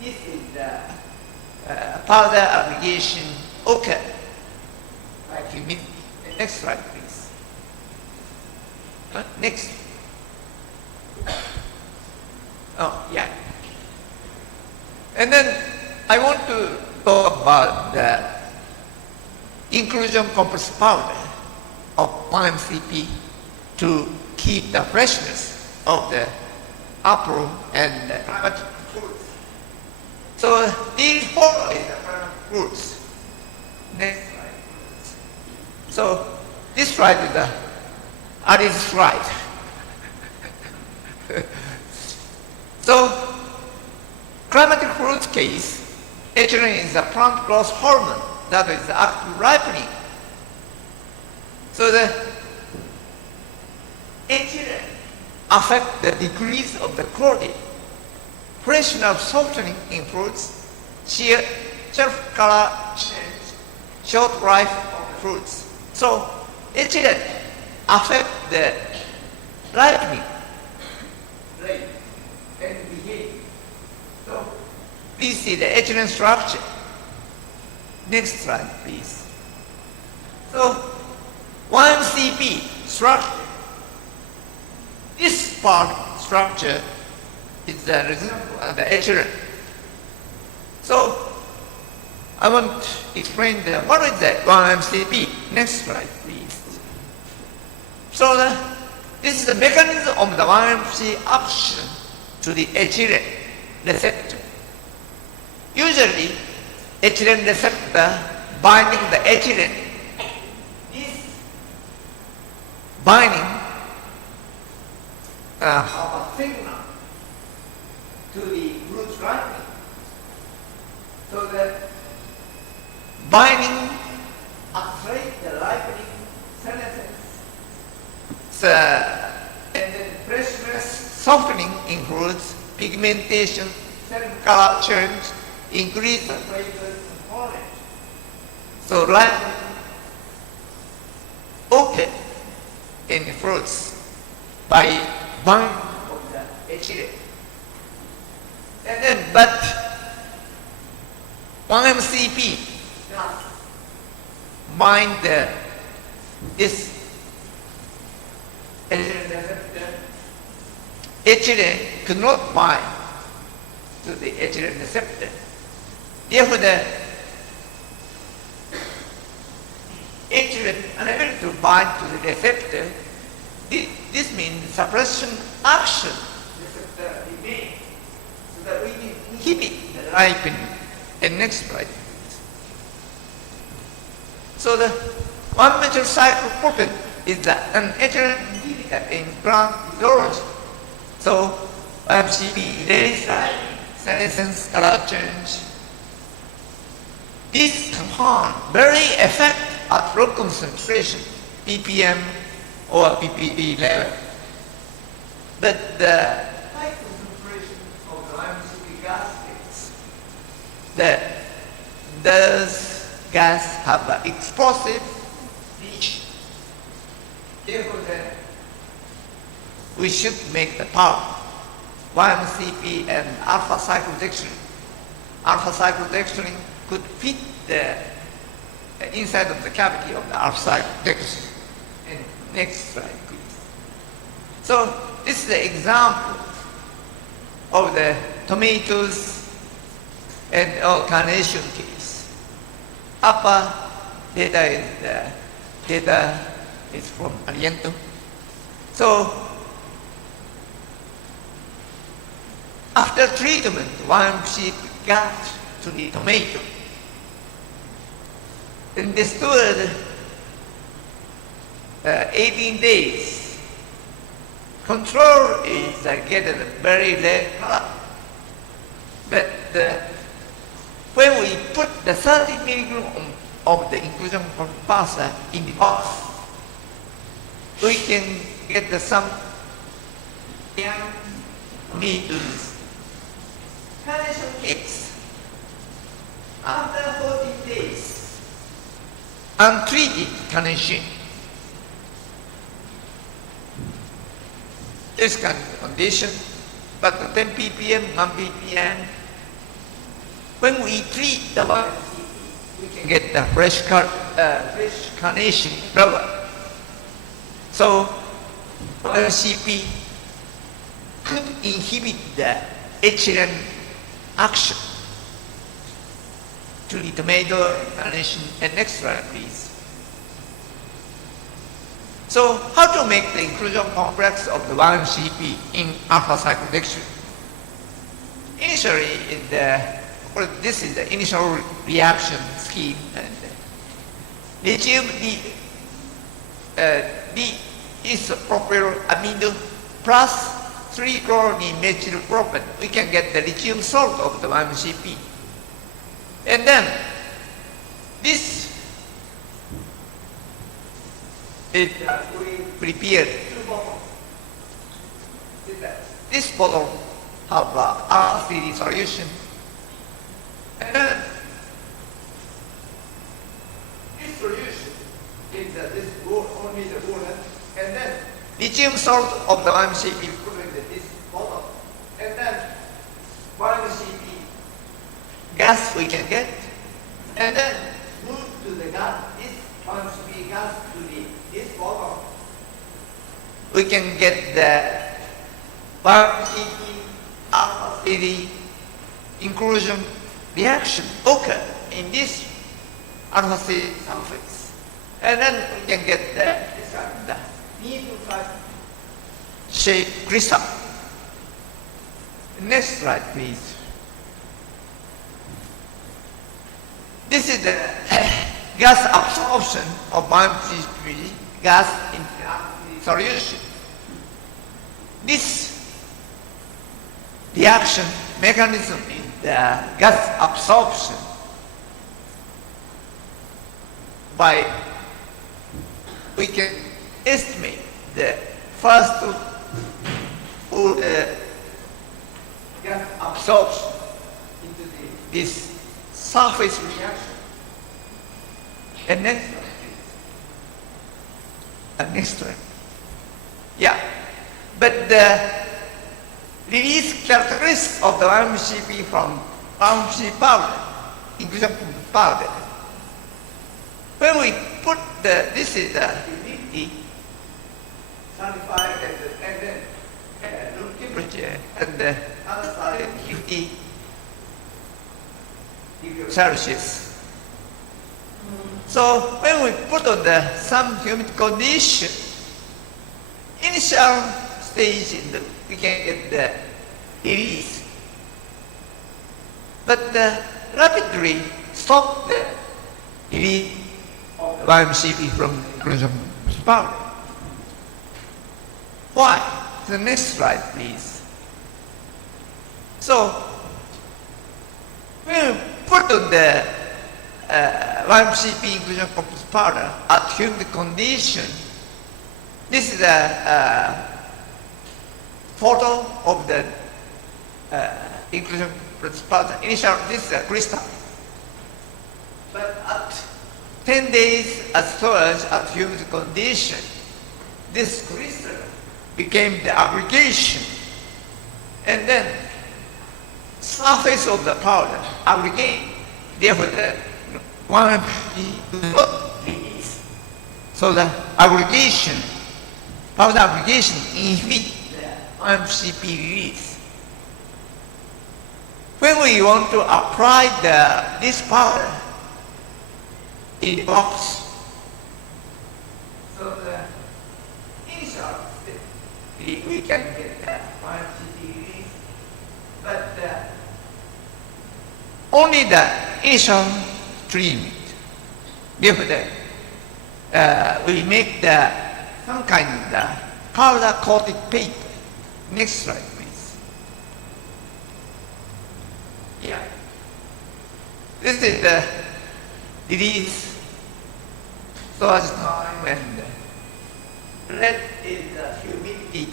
This is the powder application occur by humidity. Next slide, please. Next. Oh, yeah. And then I want to talk about the inclusion complex powder of 1 MCP to keep the freshness of the apple and the climatic fruits. So these four is the climatic fruits. Next slide. So this slide is the Alice slide. So climatic fruits case, ethylene is a plant growth hormone that is active ripening. So the ethylene affect the decrease of the quality, freshness of softening in fruits, shelf color change, short life of the fruits. So ethylene affect the ripening rate and behavior. So this is the ethylene structure. Next slide, please. So, 1CP structure. This part structure is the result of the HRM. So, I want to explain what is the 1MCP. Next slide, please. So, this is the mechanism of the 1MC action to the HRM receptor. Usually, HRM receptor binding the HRM. This binding have a signal to the root lightning. So the binding accelerates the lightning senescence. And then pressure softening includes pigmentation, cell color change, increase the flavors component. So lightning open in the fruits by binding of the HA. And then, but 1MCP bind this HA could not bind to the HA receptor. Therefore, the HA unable to bind to the receptor. This means suppression action receptor remains so that we can inhibit the ripening. And next slide. So the 1-methyl cyclopropane is an HRM inhibitor in plant physiology. So MCP release senescence color change. This compound very effective at low concentration, ppm or ppb level. But the high concentration of the MCP gases, those gas have an explosive reach. Therefore, we should make the power 1CP and alpha cyclodextrin. Alpha cyclodextrin could fit the inside of the cavity of the alpha cyclodextrin. And next slide, please. So this is the example of the tomatoes and carnation case. Upper data is from Aliento. So after treatment, 1MC got to the tomato. And they stood 18 days. Control is get a very red color. But when we put the 30 milligram of the inclusion professor in the box, we can get some young needles. Carnation cakes. After 14 days, untreated carnation. This kind of condition, but 10 ppm, 1 ppm. When we treat the one, we can get the fresh carnation flower. So, CP could inhibit the HLN action to the tomato carnation. And next slide, please. So, how to make the inclusion complex of the 1CP in alpha cyclodextrin? Initially, this is the initial reaction scheme, and lithium D isopropyl amide plus 3-chlorine-methylpropane. We can get the lithium salt of the 1CP. And then this is we prepared 2 bottles. This bottle have RCD solution. And then this solution is this only the water, and then lithium salt of the 1CP put in this bottle, and then 1CP gas we can get, and then move to the gas, this one should be gas to this bottom. We can get the alpha CD inclusion reaction occur in this alpha CD surface. And then we can get this kind of the needle type shaped crystal. Next slide, please. This is the gas absorption of biome gas in the solution. This reaction mechanism is the gas absorption by we can estimate the first gas absorption into this surface reaction. And next one, please. Next one. Yeah. But the release characteristics of the MCP from MCP powder, inclusion powder. When we put this is the humidity, certified and then room temperature, and the other side 50 degrees Celsius. So when we put on some humid condition, initial stage we can get the release, but rapidly stop the release of YMCP from inclusion powder. Why? The next slide, please. So when we put on the YMCP inclusion composite powder at humid condition, this is a photo of the inclusion powder. Initial, this is a crystal. But at 10 days as storage at humid condition, this crystal became the aggregation. And then surface of the powder aggregate. Therefore, the one does not release. So the aggregation, powder aggregation inhibits the MCP release. When we want to apply this powder in box, so the initial step, we can get the MCP release, but only the initial treatment. Therefore, we make some kind of powder coated paper. Next slide, please. Yeah. This is the release storage time, and red is the humidity.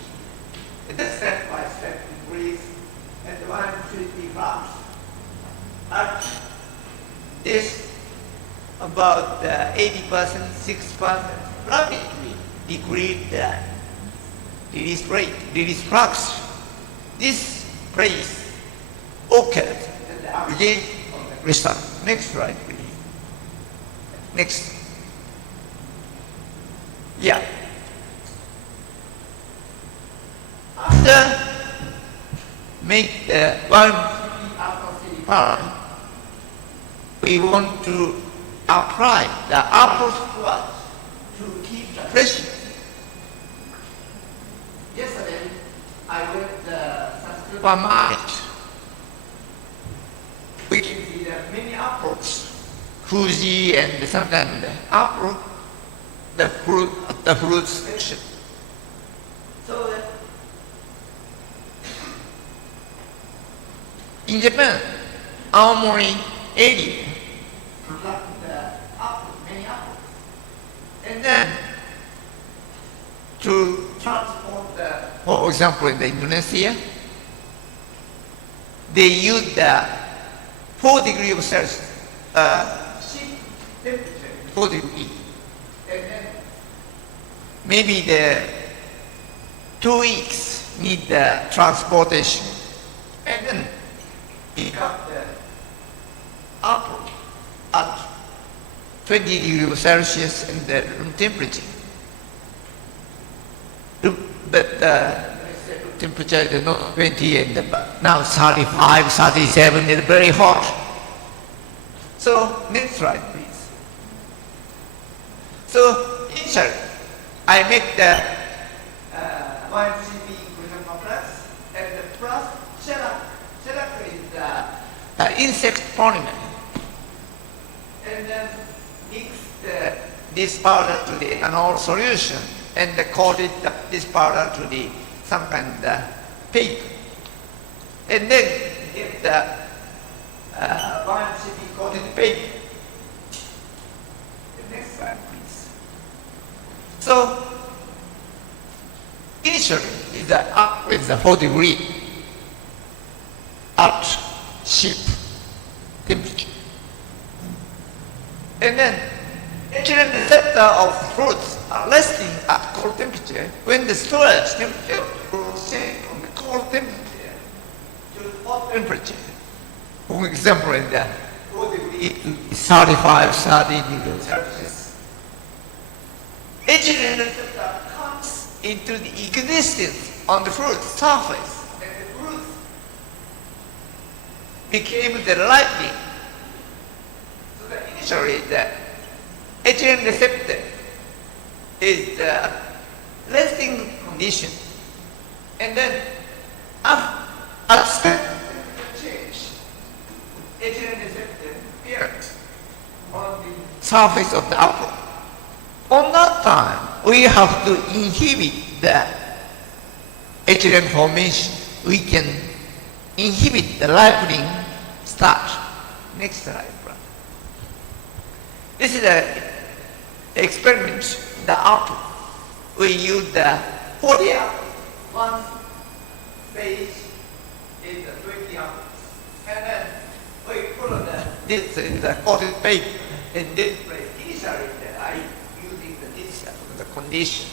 The step-by-step increase, and the one should be fast. At this, about 80%, 6% rapidly decrease the release rate, release flux. This place occurs at the aggregate of the crystal. Next slide, please. Next. Yeah. After make the one part, we want to apply the upper flux to keep the pressure. Yesterday, I went to the supermarket. We can see there are many apples, Fuji and sometimes the apple, the fruit section. So in Japan, Aomori area, many apples. And then to transport for example, in Indonesia, they use the 4 degrees of Celsius, temperature, 4 degrees. And then maybe the 2 weeks need the transportation. And then pick up the apple at 20 degrees Celsius in the room temperature. But room temperature is not 20 and now 35, 37 is very hot. So next slide, please. So initially, I make the 1 CP inclusion complex and the plus shellac. Shellac is the insect polymer. And then mix this powder to the ethanol solution and coated this powder to the some kind of paper. And then get the 1 CP coated paper. The next slide, please. So initially is up with the 4 degree out ship temperature. And then ethylene receptor of fruits are resting at cold temperature when the storage temperature goes from the cold temperature to hot temperature. For example, in the 4 degree to 35, 30 degrees Celsius. Ethylene receptor comes into the existence on the fruit surface, and the fruit became the lightning. So that initially the ethylene receptor is the resting condition, and then after change, ethylene receptor appears on the surface of the apple. On that time, we have to inhibit the ethylene formation. We can inhibit the ripening starch. Next slide, please. This is the experiment, the apple. We use the 40 apples. One stage is the 20 apples. And then we put this in the coated paper in this place. Initially, I the condition,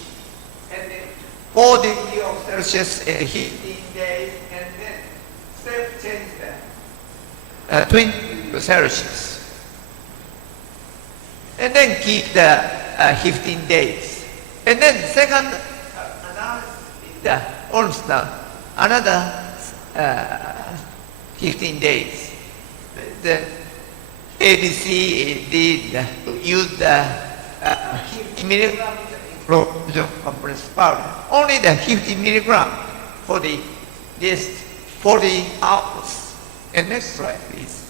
and then 4 degrees of Celsius 15 days, and then step change the 20 degrees Celsius, and then keep the 15 days, and then second analysis is the almost another 15 days. The ABC did use the 50 milligram compressed powder. Only the 50 milligram for this 40 apples. And next slide, please.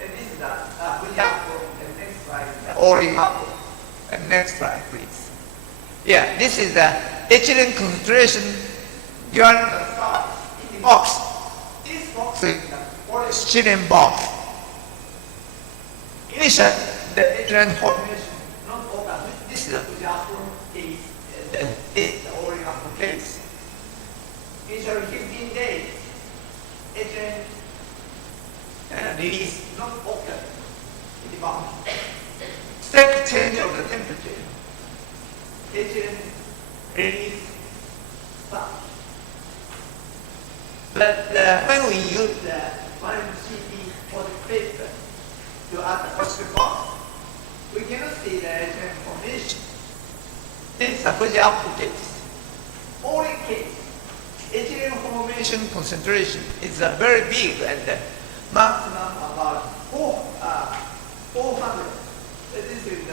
And this is the apple. And next slide, the orange apple. And next slide, please. Yeah, this is the ethylene concentration given in the box. This box is the polyethylene box. Initially, the ethylene formation. This is the apple case, this is the orange apple case. Initially 15 days, ethylene release not occur in the box. Step change of the temperature, ethylene release start. But when we use the 1 CP for the paper to add the positive box, we cannot see the ethylene formation. This is a very apple case. Only case, ethylene formation concentration is very big and maximum about 400. This is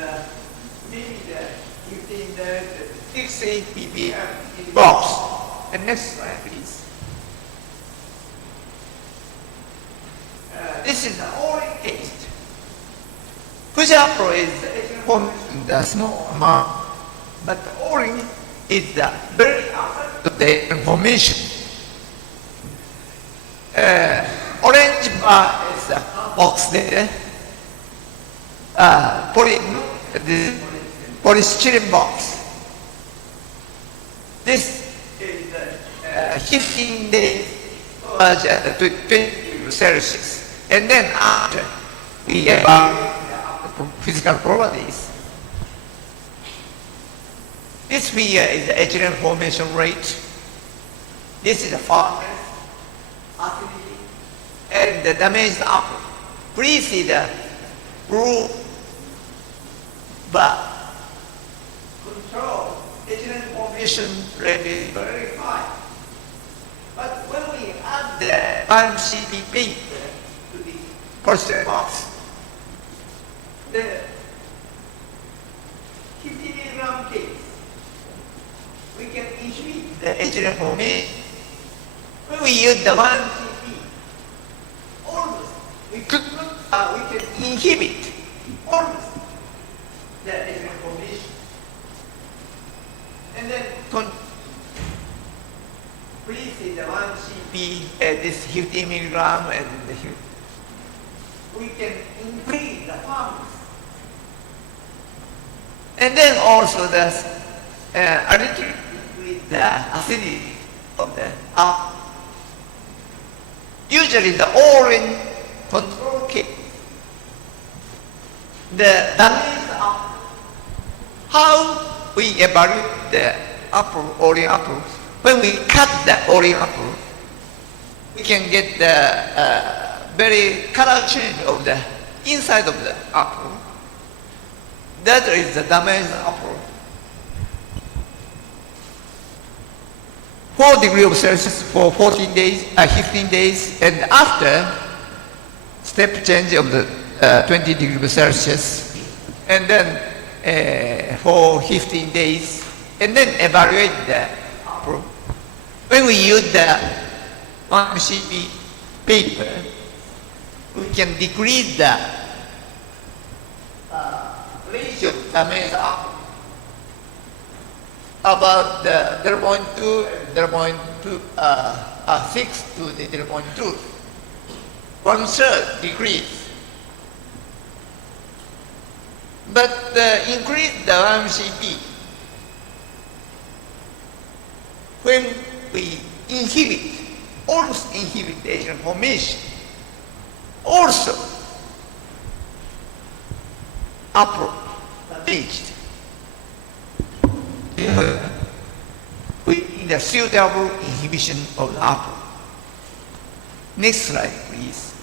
maybe the 15, 60 ppm in the box. And next slide, please. This is the only case. Which apple is forming the small amount, but the orange is the very affect of the information. Orange bar is the box there. Polystyrene box. This is 15 days to 20 degrees Celsius. And then after we have physical properties. This figure is the ethylene formation rate. This is the fastness, acidity, and the damaged apple. Please see the blue but control agent formation rate is very high. But when we add the IMCP paper to the process box, the 50 milligram case, we can inhibit the agent formation. When we use the 1CP, almost we can inhibit almost the agent formation. And then please see the 1CP at this 50 milligram and we can increase the farms. And then also the additive with the acidity of the apple. Usually the orange control case, the damaged apple, how we evaluate the apple, orange apple, when we cut the orange apple, we can get the very color change of the inside of the apple. That is the damaged apple. 4 degrees of Celsius for 14 days, 15 days, and after step change of the 20 degrees Celsius, and then for 15 days, and then evaluate the apple. When we use the 1CP paper, we can decrease the ratio of damaged apple about the 0.2 and 0.6 to the 0.2. 1/3 decrease. But increase the MCP when we almost inhibit the agent formation. Also, apple damaged. We need a suitable inhibition of the apple. Next slide, please.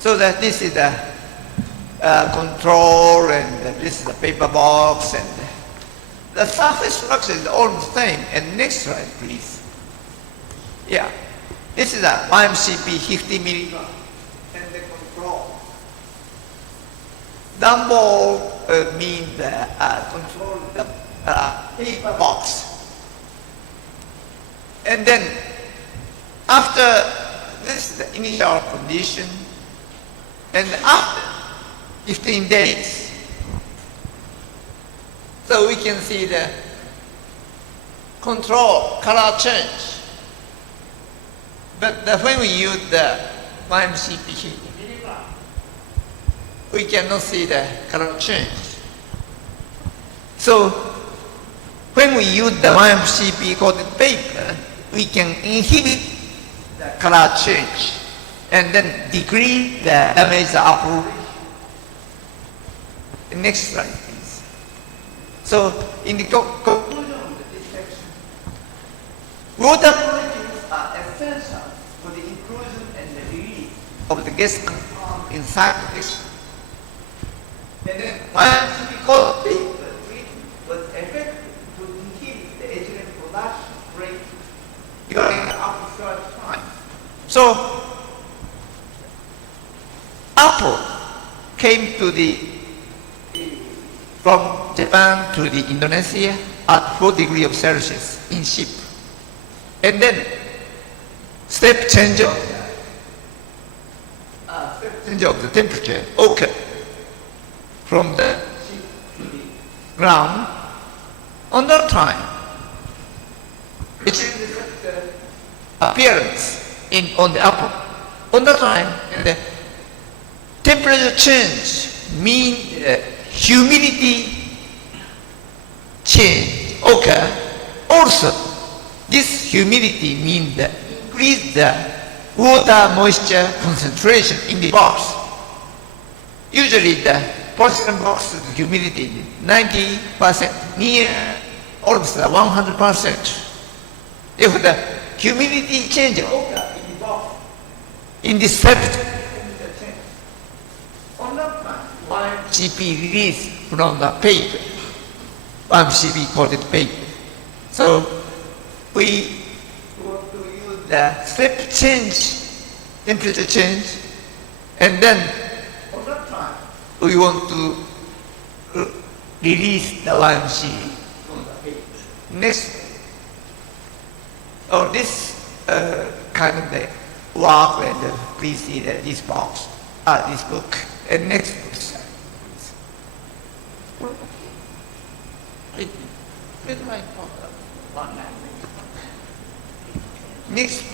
So that this is the control, and this is the paper box, and the surface structure is almost the same. And next slide, please. Yeah, this is a IMCP 50 milligram and the control. Dumbbell means control the paper box. And then after this is the initial condition, and after 15 days, so we can see the control color change. But when we use the IMCP, we cannot see the color change. So when we use the IMCP coated paper, we can inhibit the color change and then decrease the damage apple. Next slide, please. So in the conclusion of this section, water molecules are essential for the inclusion and the release of the gas compound in cyclics. And then IMCP coated paper treatment was effective to inhibit the ethylene production rate during the upsurge time. So apple came to from Japan to the Indonesia at 4 degrees of Celsius in ship. And then step change of the temperature occurred from the ship to the ground. On that time, it changes the appearance on the apple. On that time, the temperature change means humidity change occur. Also, this humidity means that increase the water moisture concentration in the box. Usually the porcelain box humidity is 90%, near almost 100%. If the humidity change occur in the box, in this temperature, on that time, one CP release from the paper. One CP coated paper. So we want to use the step change, temperature change, and then on that time we want to release the one CP from the paper. Next, this kind of the work, and please see this box, this book. And next, next,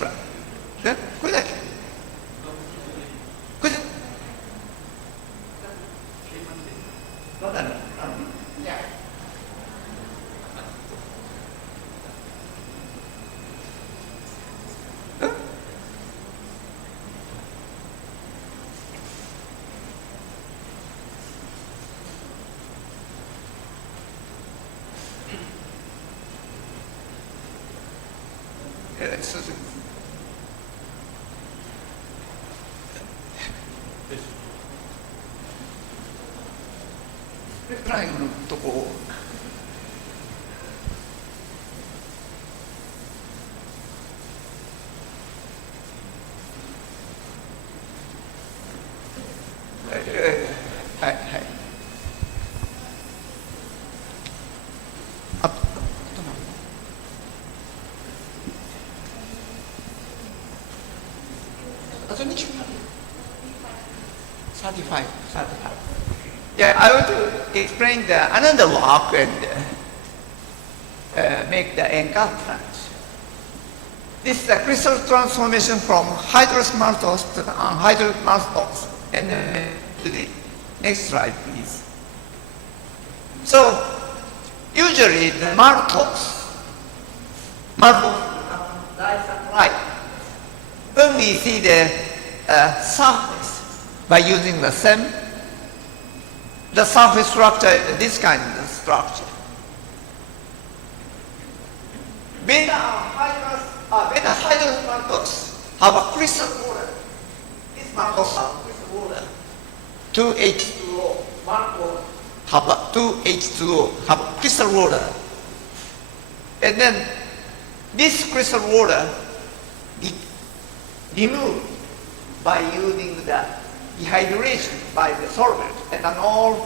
ラインのとこはいはいあと20 35. Yeah, I want to explain another work and make the encapsulation. This is a crystal transformation from hydrous maltose to anhydrous maltose. And to the next slide, please. So, usually the maltose disaccharide. When we see the surface by using the SEM, the surface structure is this kind of structure. Beta hydrous maltose have a crystal water. This maltose have a crystal water. 2H2O. Maltose have a 2H2O, have a crystal water. And then this crystal water removed by using the dehydration by the solvent, ethanol,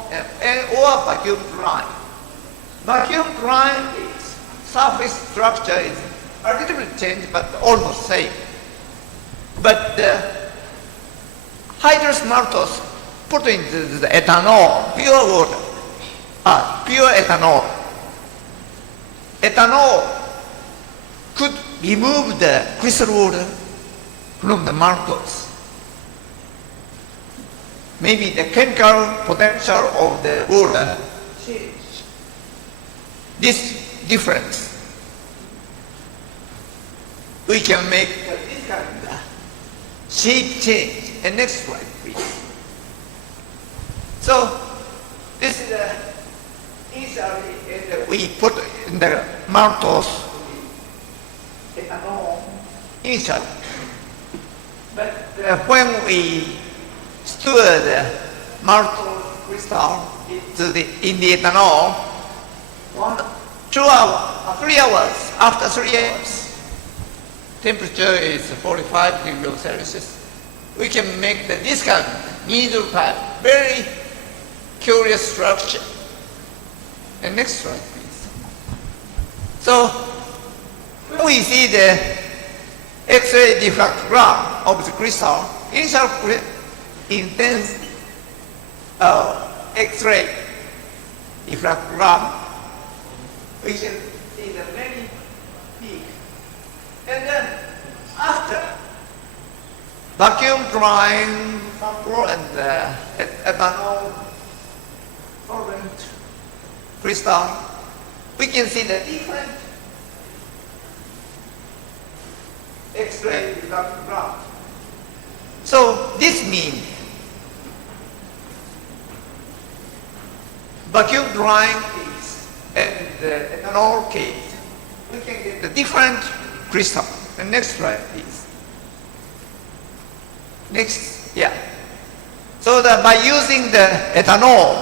or vacuum drying. Vacuum drying is surface structure is a little bit changed, but almost same. But the hydrous maltose put into the ethanol, pure water, pure ethanol. Ethanol could remove the crystal water from the maltose. Maybe the chemical potential of the water change. This difference, we can make this kind of shape change. And next slide, please. So this is the initially we put in the maltose ethanol initially, but when we stir the maltose crystal in the ethanol, 3 hours, after 3 hours, temperature is 45 degrees Celsius. We can make this kind of needle type, very curious structure. And next slide, please. So, when we see the X-ray diffractogram of the crystal, initial intense X-ray diffractogram, we can see the many peaks. And then after vacuum drying sample and ethanol solvent crystal, we can see the different X-ray diffractogram. So this means vacuum drying case and the ethanol case, we can get the different crystal. The next slide, please. Next, yeah. So that by using the ethanol,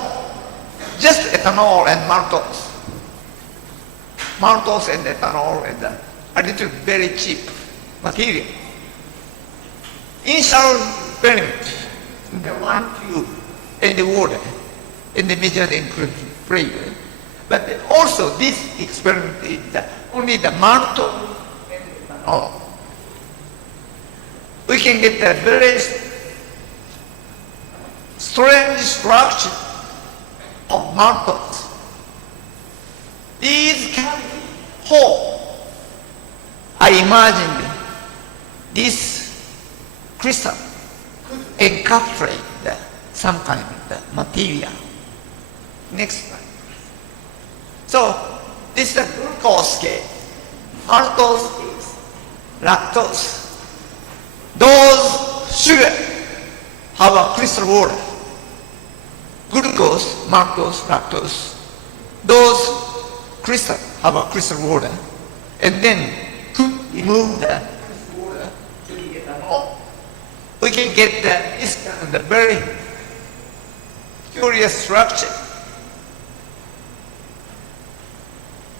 just ethanol and maltose and ethanol and a little very cheap material. Initial experiment, the 1 cube in the water, in the measured inclusion flavor. But also this experiment is only the maltose and ethanol. We can get a very strange structure of maltose. These hole, I imagined this crystal could encapsulate some kind of material. Next slide. So this is the glucose case, maltose case, lactose. Those sugar have a crystal water. Glucose, maltose, lactose. Those crystal have a crystal water. And then remove the crystal water to get ethanol. We can get this kind of very curious structure.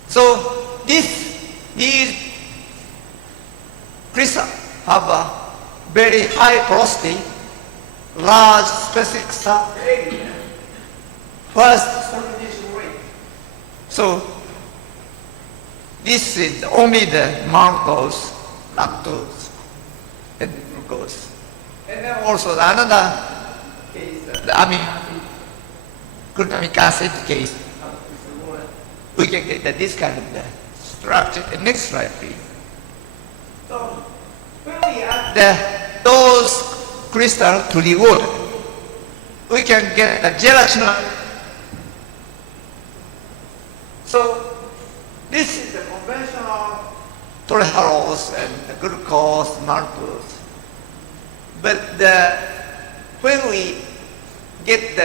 So these crystals have a very high porosity, large specific surface area, first solidation rate. So this is only the maltose, lactose, and glucose. And then also another case, the glutamic acid case, we can get this kind of structure. The next slide, please. So when we add those crystals to the water, we can get a gelatinous. So this is the conventional torehalose and the glucose, maltose. But when we get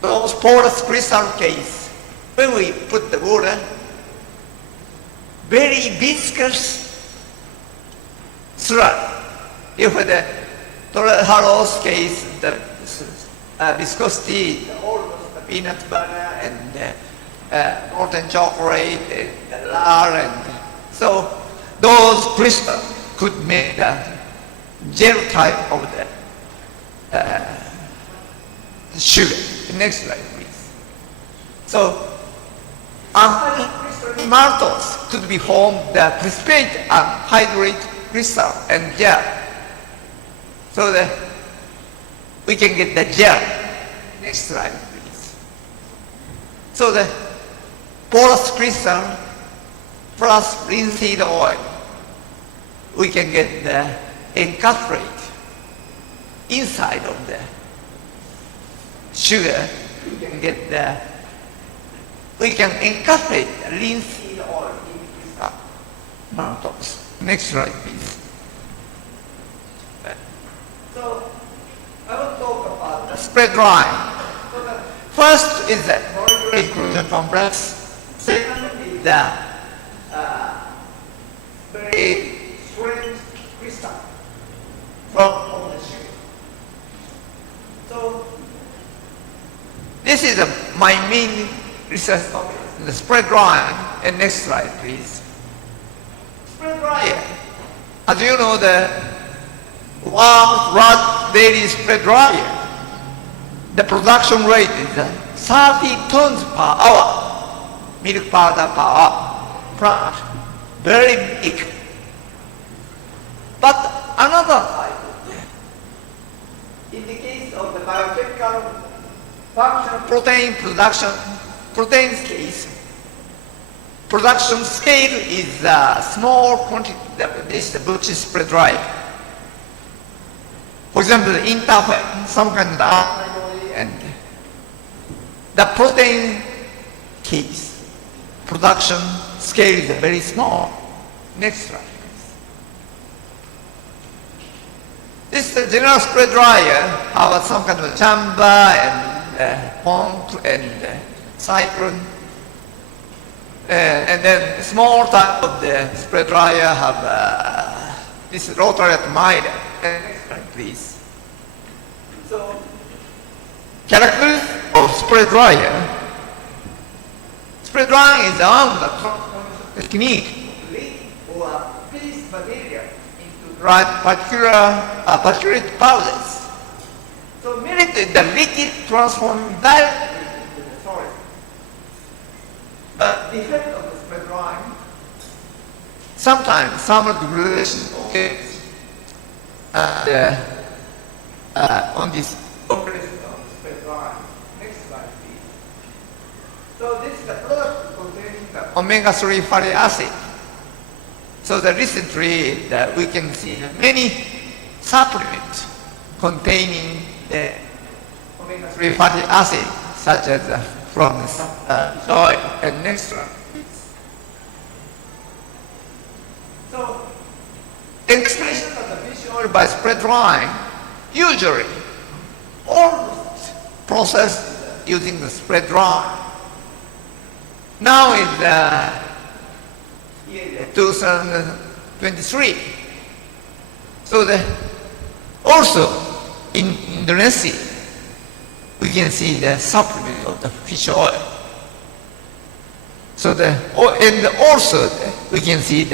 those porous crystal case, when we put the water, very viscous sludge. If the torehalose case, the viscosity, almost the peanut butter and molten chocolate and lard, and so those crystals could make the gel type of the sugar. Next slide, please. So maltose could be formed the precipitate and hydrate crystal and gel. So that we can get the gel. Next slide, please. So the porous crystal plus linseed oil, we can get the encapsulate inside of the sugar. We can encapsulate the linseed oil in crystal maltose. Next slide, please. So I will talk about the spread drying. So the first is the molecular inclusion complex. Second is the very strange crystal from the sugar. So this is my main research topic, the spread drying. And next slide, please. Spread drying. As you know, the world's largest daily spread dryer, the production rate is 30 tons per hour, milk powder per hour plant. Very big. But another type, in the case of the biochemical functional protein production, protein case, production scale is a small quantity. This is the Butch's spread dryer. For example, the interfere, some kind of antibody, and the protein case production scale is very small. Next slide, please. This is the general spread dryer, have some kind of chamber and pump and cyclone. And then small type of the spread dryer have this rotary admirer. Next slide, please. Characteristics of spray dryer. Spray drying is one of the transformation technique or piece material into dry particulate powders. So merit the liquid transformed directly into the solid. But the effect of the spray drying, sometimes thermal degradation occurs on this operation of the spray drying. Next slide, please. So this is the product containing the omega-3 fatty acid. So recently we can see many supplements containing the omega-3 fatty acid, such as from soy and next one. So the expression of the fish oil by spray drying usually almost processed using the spray drying. Now is 2023. So also in Indonesia, we can see the supplement of the fish oil. So and also we can see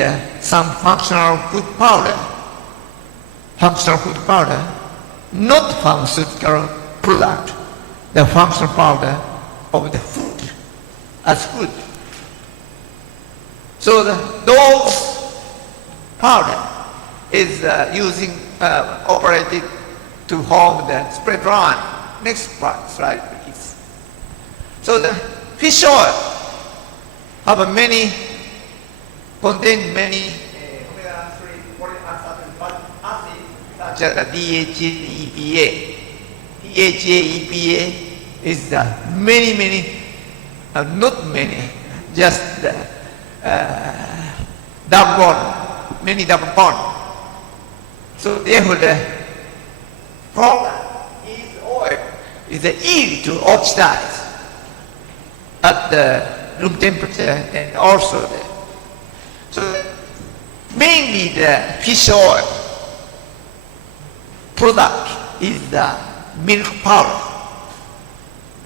some functional food powder. Functional food powder, not pharmaceutical product, the functional powder of the food, as food. So those powder is operated to form the spray drying. Next slide, please. So the fish oil contain many omega-3 polyunsaturated fatty acids such as DHA, EPA. DHA, EPA is not many, just double bond, many double bond. So therefore the product is oil is easy to oxidize at the room temperature and also so mainly the fish oil product is the milk powder,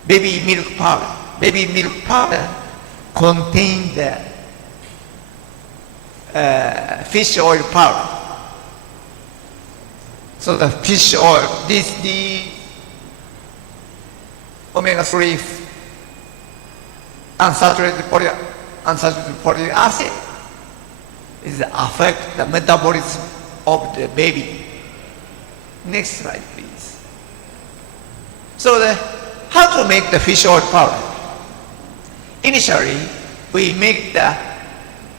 baby milk powder. Baby milk powder contains the fish oil powder. So the fish oil, the omega-3 unsaturated polyunsaturated acid is affect the metabolism of the baby. Next slide, please. So how to make the fish oil powder? Initially, we make the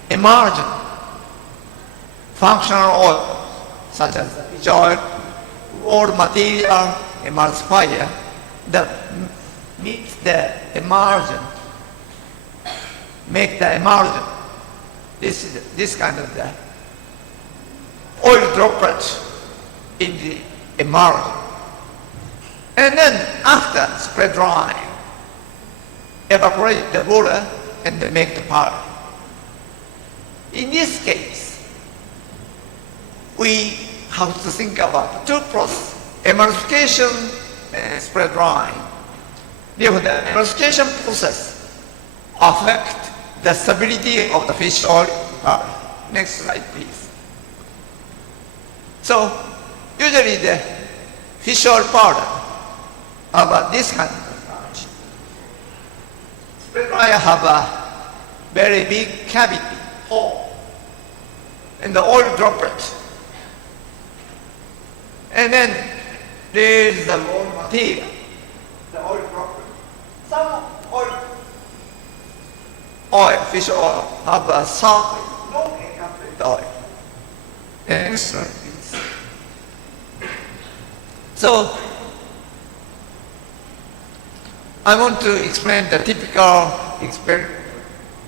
emulsion functional oil, such as fish oil, or material emulsifier that mix the emulsion, make the emulsion. This kind of the oil droplet in the emulsion. And then after spray drying, evaporate the water and then make the powder. In this case, we have to think about two processes, emulsification and spray drying. Therefore, the emulsification process affects the stability of the fish oil powder. Next slide, please. So, usually the fish oil powder have this kind of structure. Spray dryer have a very big cavity, hole, and the oil droplet. And then there is the raw material, the oil droplet. Some fish oil have a soft, non-encapsulated oil. Next slide, please. So, I want to explain the typical experiment.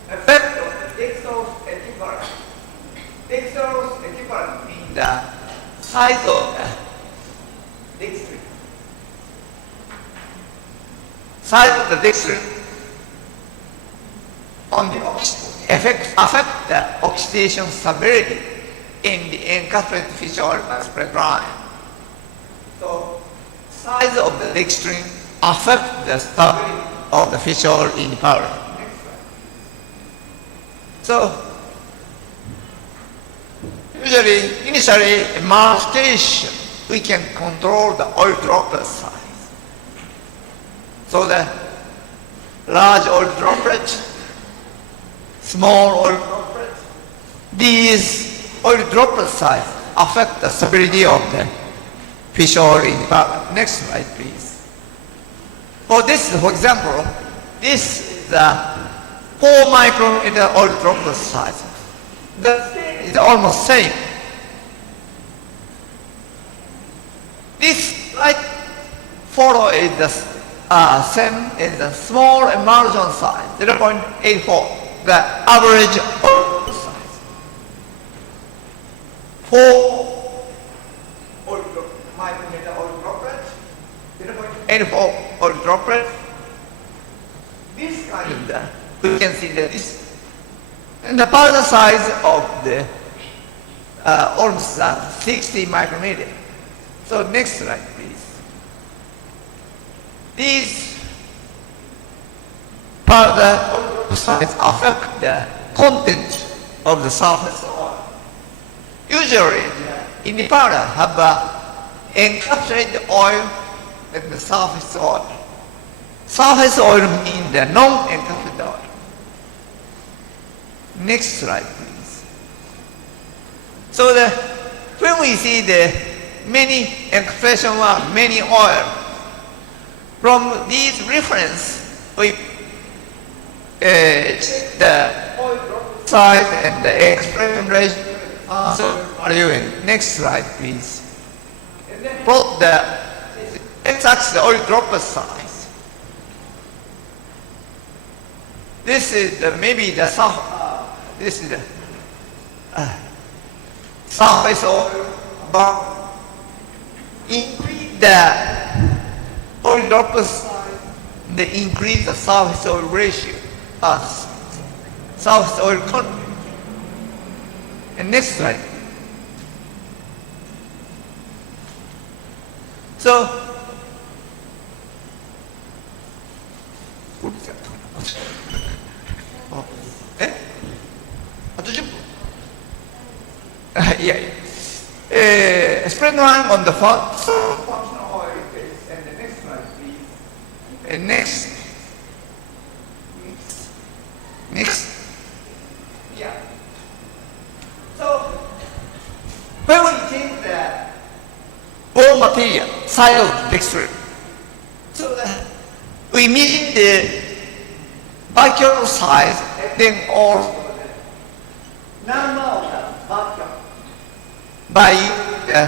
Effect of the dextrose equivalent. Dextrose equivalent means the size of the dextrin. Size of the dextrin on the affect the oxidation stability in the encapsulated fish oil by spray drying. So size of the dextrin affect the stability of the fissure in the powder. So, usually, initially, emulsion, we can control the oil droplet size. So the large oil droplet, small oil droplet, these oil droplet size affect the stability of the fissure in the powder. Next slide, please. For this, for example, this is the 4 micrometer oil droplet size. The stain is almost same. This light photo is the same as the small emulsion size, 0.84, the average oil size. 4 micrometer oil droplet, 0.84 oil droplet. This kind of we can see that this, and the powder size of the almost 60 micrometer. So next slide, please. These powder size affect the content of the surface oil. Usually, in the powder have encapsulated oil and the surface oil. Surface oil means the non-encapsulated oil. Next slide, please. So when we see the many encapsulation work, many oil, from these reference, we check the oil size and the expression ratio value. Next slide, please. And then plot the x-axis oil droplet size. This is maybe the this is the surface oil, but increase the oil droplet size, they increase the surface oil ratio, surface oil content. And next slide. So, spread one on the functional oil phase, and the next slide, please. And next. Yeah. So, when we change the raw material, side of the dextrin, so we measure the vacuole size, and then also the number of the vacuole by the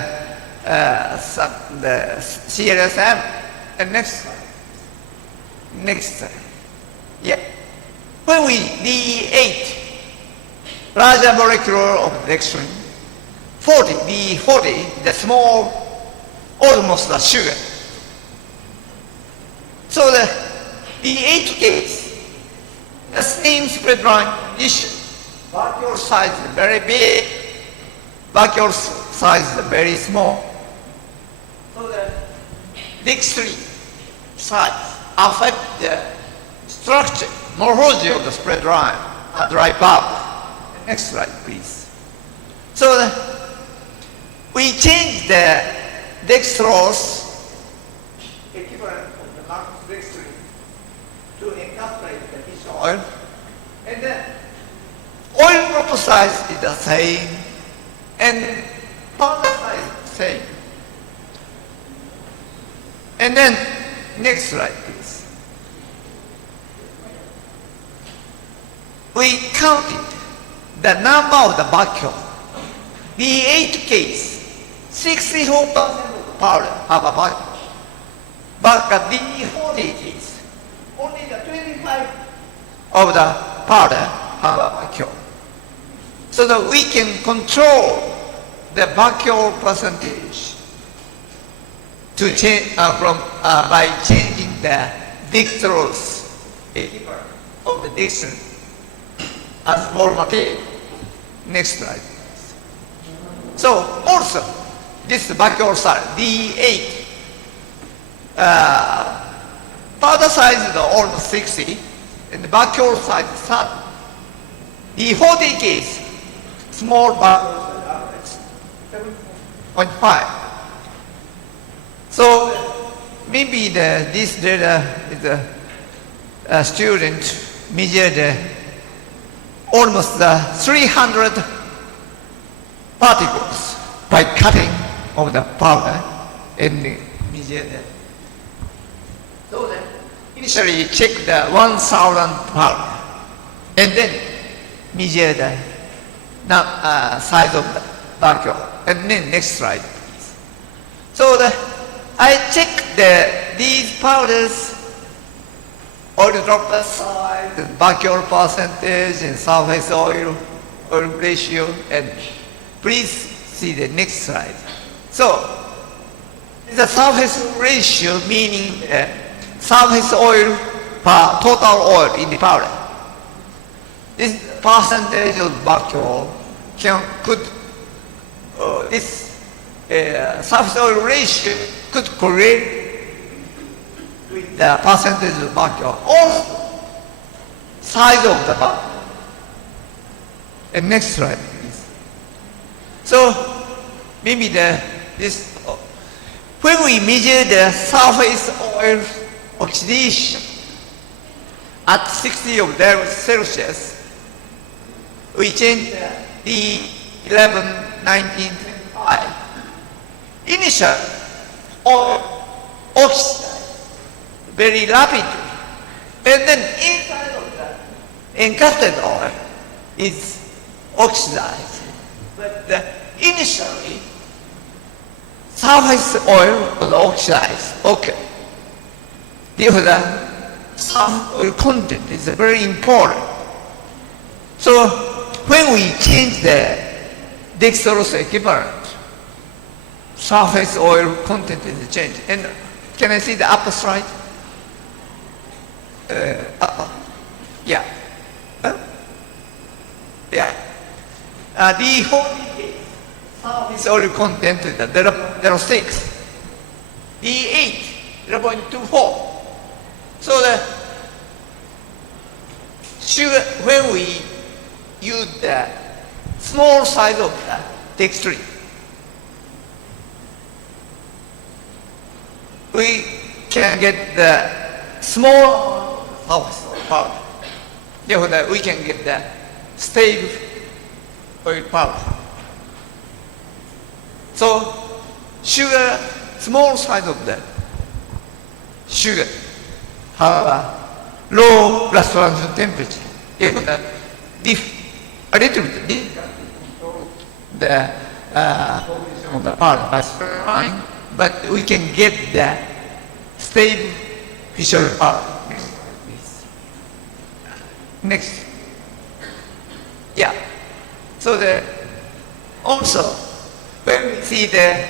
CLSM. And next slide. Yeah. When we D8, larger molecular of dextrin, 40, D40, the small, almost the sugar. So the D8 case, the same spread line issue. Vacuole size is very big, vacuole size is very small. So the dextrin size affect the structure, morphology of the spread line, dry bulb. Next slide, please. So we change the dextrose equivalent of the Marcus dextrin to encapsulate the fish oil, and then oil droplet size is the same, and powder size is the same. And then next slide, please. We counted the number of the vacuole. The 8 case, 64% of the powder have a vacuole. But the 40 case, only the 25 of the powder have a vacuole. So that we can control the vacuole percentage to change by changing the dextrose equivalent of the dextrin as raw material. Next slide. So also this vacuole size D8 powder size is almost 60, and the vacuole size is 30. The 40 case, small vacuole is 7.5. So maybe this data is a student measured almost 300 particles by cutting of the powder and measured. So then initially check the 1,000 powder and then measure the size of the vacuole. And then next slide, please. So I check these powders, oil droplet size, and vacuole percentage, and surface oil ratio, and please see the next slide. So the surface ratio meaning surface oil per total oil in the powder. This percentage of vacuole could this surface oil ratio could correlate with the percentage of vacuole. Also, size of the vacuole. And next slide, please. So maybe when we measure the surface oil oxidation at 60 of degrees Celsius, we change the 1925. Initial oil oxidized very rapidly, and then inside of the encapsulated oil is oxidized. But initially, surface oil was oxidized. Okay. Therefore, the surface oil content is very important. So when we change the dextrose equivalent, surface oil content is changed. And can I see the upper slide? Yeah. Yeah. The whole surface oil content is 0.06. D8, 0.24. So the sugar, when we use the small size of the dextrine, we can get the small surface oil powder. Therefore, we can get the stable oil powder. So sugar, small size of the sugar have a low blast transition temperature. If a little bit the formation of the powder by spraying, but we can get the stable fission powder. Next. Yeah. So also when we see the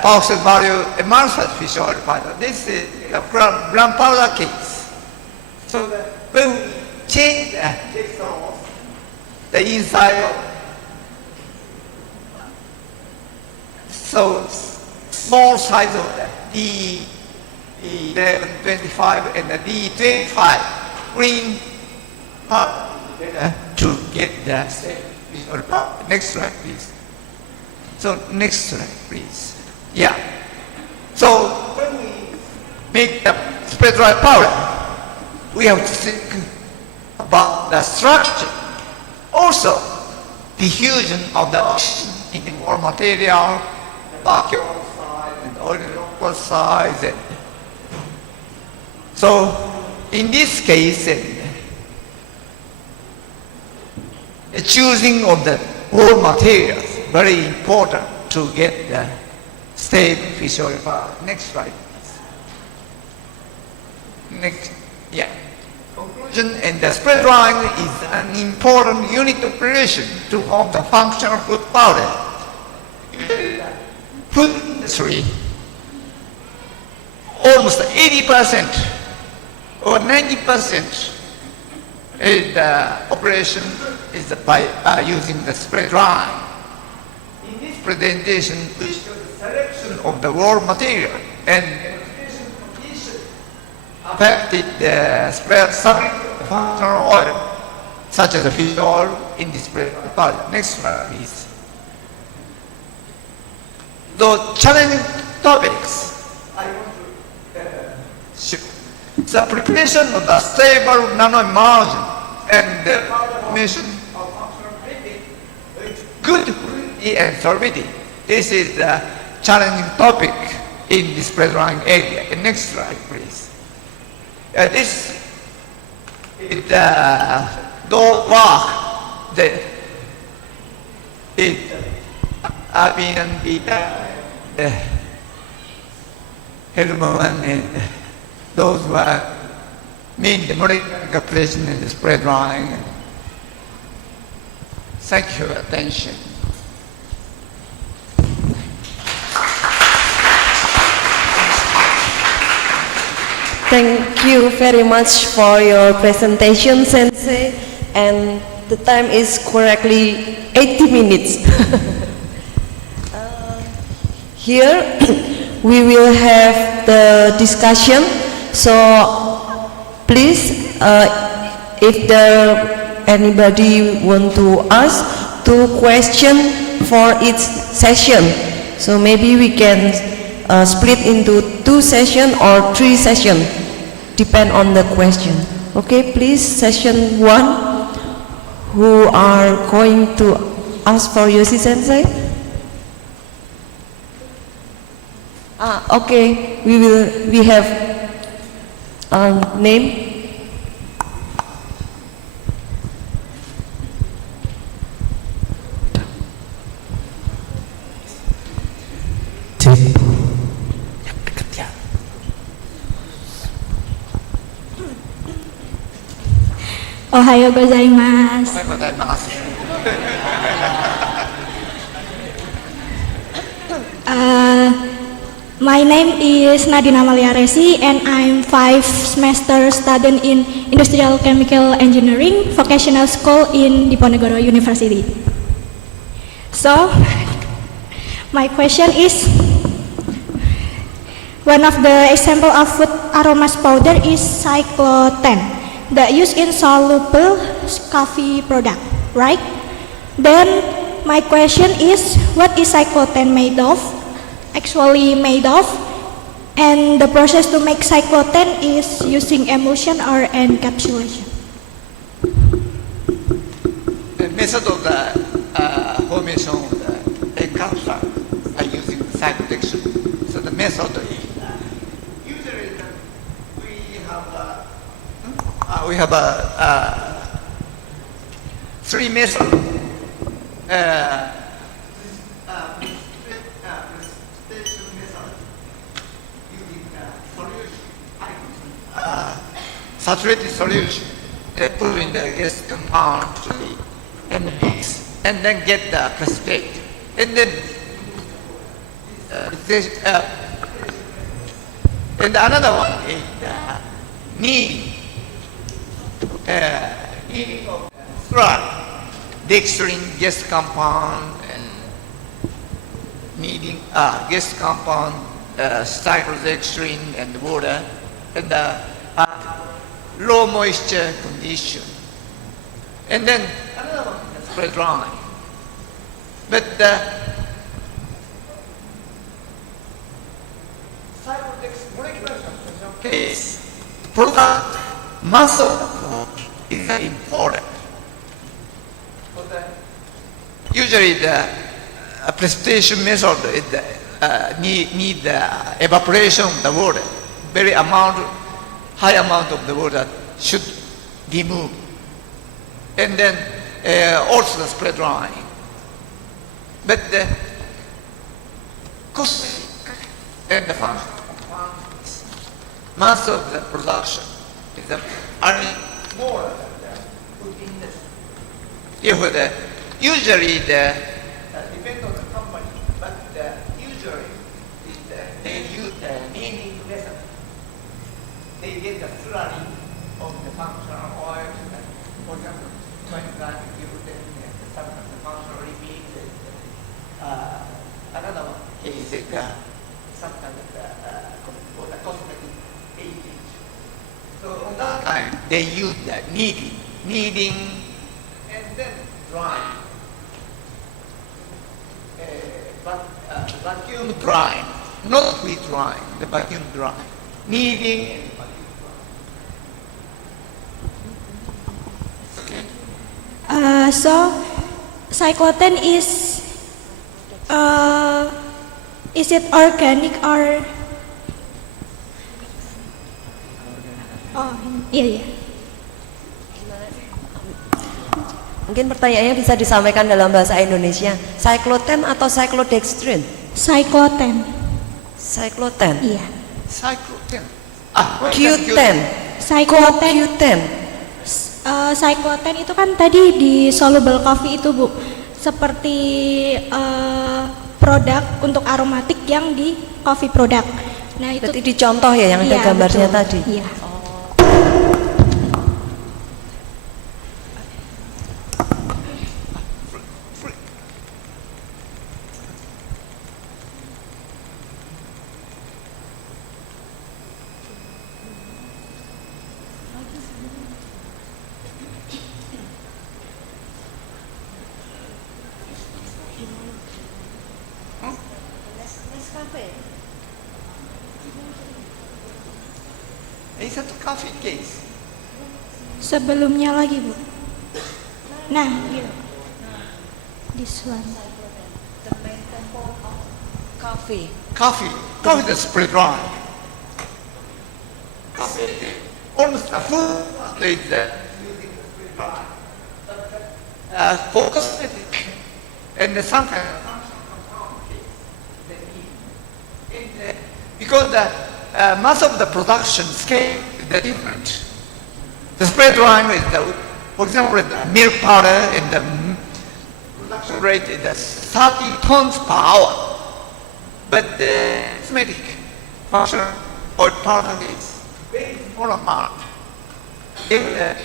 Profesor value emulsified fish oil powder, this is a brown powder case. So when we change the dextrose, the inside of so small size of the D1125 and the D25 green powder to get the same fish oil powder. Next slide, please. So next slide, please. Yeah. So when we make the spread dry powder, we have to think about the structure. Also, diffusion of the oxygen in the raw material, the vacuole size, and oil droplet size. So in this case, the choosing of the raw materials very important to get the stable fish oil powder. Next slide, please. Next, yeah. Conclusion, and the spread drying is an important unit operation to form the functional food powder. Food industry, almost 80% or 90% is the operation is by using the spread drying. In this presentation, we show the selection of the raw material and demonstration condition affected spread some functional oil, such as fish oil in the spread part. Next slide, please. The challenging topics I want to show. The preparation of the stable nanoemulsion and the formation of functional liquid with good fluidity and solidity. This is the challenging topic in the spread drying area. And next slide, please. This is the work that I've been Helmut and those who are mean the molecular encapsulation and the spread drying. Thank you for your attention. Thank you very much for your presentation, Sensei. And the time is correctly 80 minutes. Here we will have the discussion. So please, if there anybody want to ask 2 questions for each session, so maybe we can split into 2 sessions or 3 sessions, depend on the question. Okay, please, session 1, who are going to ask for Yoshi Sensei? Okay, we have name. Cek. Ohayo gozaimasu. My name is Nadina Maliaresi and I'm 5 semester studying in Industrial Chemical Engineering Vocational School in Diponegoro University. So, my question is, one of the example of food aromas powder is cycloten that used in soluble coffee product, right? Then my question is, what is cycloten made of? Actually made of, and the process to make cycloten is using emulsion or encapsulation. The method of the formation of the encapsule are using cyclodexion. So the method is usually we have 3 methods. Saturated solution, put in the gas compound and mix, and then get the precipitate, and then and another one is kneading of slurry, dextrin gas compound and kneading gas compound, cyclodextrin and water, and low moisture condition. And then another one is spread drying. But the molecular case, product mass of the product is very important. Usually the precipitation method is need the evaporation of the water. High amount of the water should be moved. And then also the spread drying. But the cosmetic and the function mass of the production is more than the food industry. Therefore, usually depends on the company, but usually they use the kneading method. They get the slurry of the functional oil, for example, 20 grams of gluten and some of the functional repeat. Another one is some kind of the cosmetic agent. So on that time, they use the kneading, and then drying. Vacuum drying, not quick drying, the vacuum drying. Kneading and So cycloten is it organic or? Oh, iya. Mungkin pertanyaannya bisa disampaikan dalam bahasa Indonesia. Cycloten atau cyclodextrin? Cycloten. Cycloten. Iya. cycloten. Q10. Cycloten. Q10. Cycloten itu kan tadi di soluble coffee itu, Bu. Seperti produk untuk aromatik yang di coffee product. Nah, itu Berarti dicontoh ya yang ada iya, gambarnya betul. tadi. Iya. It's a coffee case. Sebelumnya lagi, Bu. Nah, gitu. This one. Coffee. Coffee is spray dry. Coffee, almost a full is using the spray dry. For cosmetic, and sometimes because most of the production scale is different. The spray drying is, for example, the milk powder and the production rate is 30 tons per hour. But the cosmetic functional or powder is very small amount. It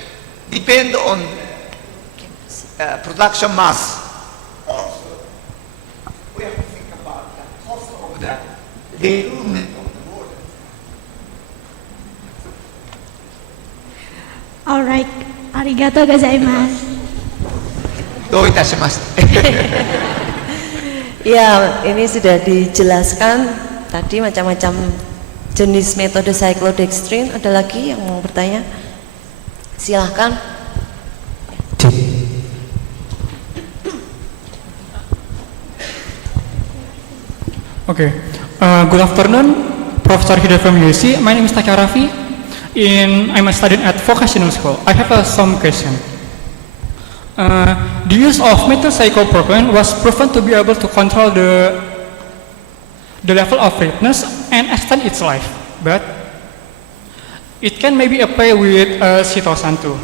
depends on production mass. Also, we have to think about the cost of the dilution of the water. Alright, arigato gozaimasu. どういたしまして。 Ya, ini sudah dijelaskan tadi macam-macam jenis metode cyclodextrin. Ada lagi yang mau bertanya? Silahkan. Cek. Okay. Good afternoon, Professor here from UC. My name is Trki. I'm a student at vocational school. I have some question. The use of methyl cyclopropane was proven to be able to control the level of ripeness and extend its life, but it can maybe apply with cytosan too.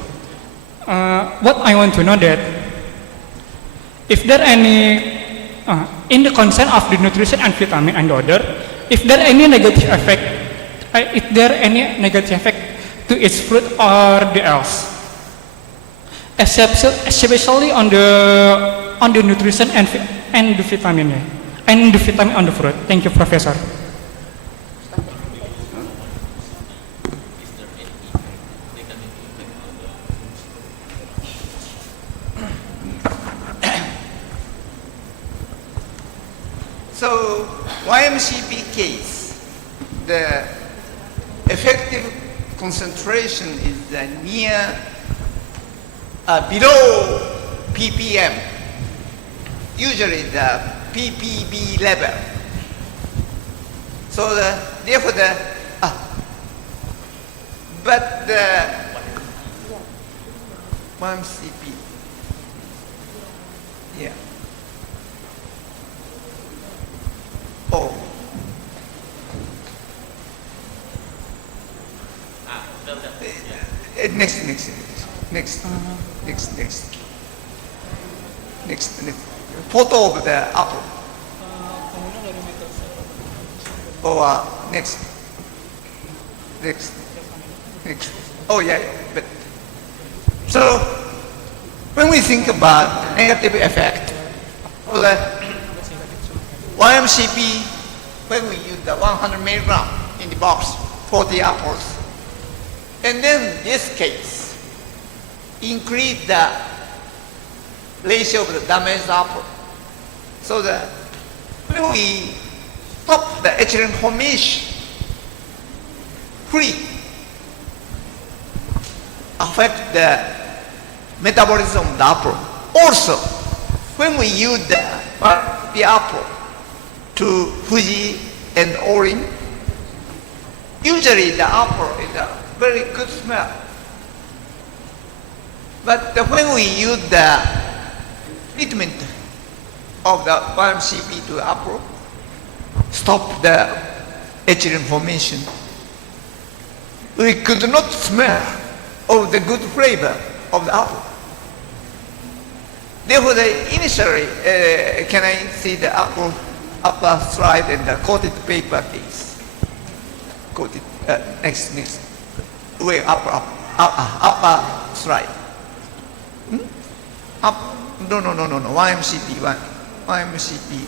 What I want to know that if there any in the content of the nutrition and vitamin and other, if there any negative effect to its fruit or the else. Especially on the nutrition and the vitamin and the vitamin on the fruit. Thank you, Professor. So YMCP case, the effective concentration is near below ppm, usually the ppb level. So therefore but the 1CP, yeah. Oh. Next. Photo of the apple. Oh, next. Oh, yeah. But so when we think about negative effect, well, the YMCP, when we use the 100 milligram in the box, 40 apples, And then this case, increase the ratio of the damaged apple. So that when we stop the ethylene formation, free affect the metabolism of the apple. Also, when we use the apple to Fuji and orange, usually the apple is a very good smell. But when we use the treatment of the YMCP to apple, stop the ethylene formation, we could not smell of the good flavor of the apple. Therefore, initially, can I see the apple upper slide and the coated paper, please? Coated, next. Way upper slide. Up, no, YMCP, YMCP.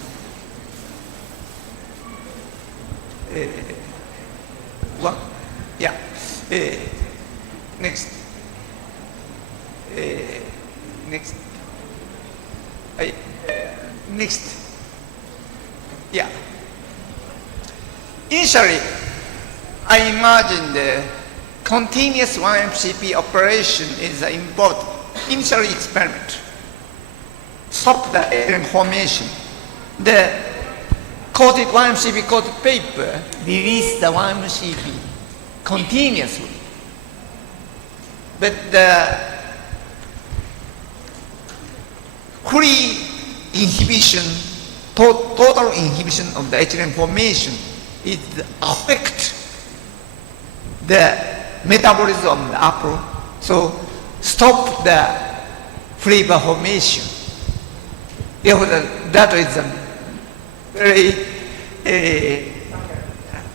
One, yeah. Next. Next. Next. Yeah. Initially, I imagine the continuous YMCP operation is an important initial experiment. Stop the ethylene formation. The coated YMCP coated paper release the YMCP continuously. But the free inhibition, total inhibition of the ethylene formation, it affect the metabolism of the apple, so stop the flavor formation. Therefore, that is a very,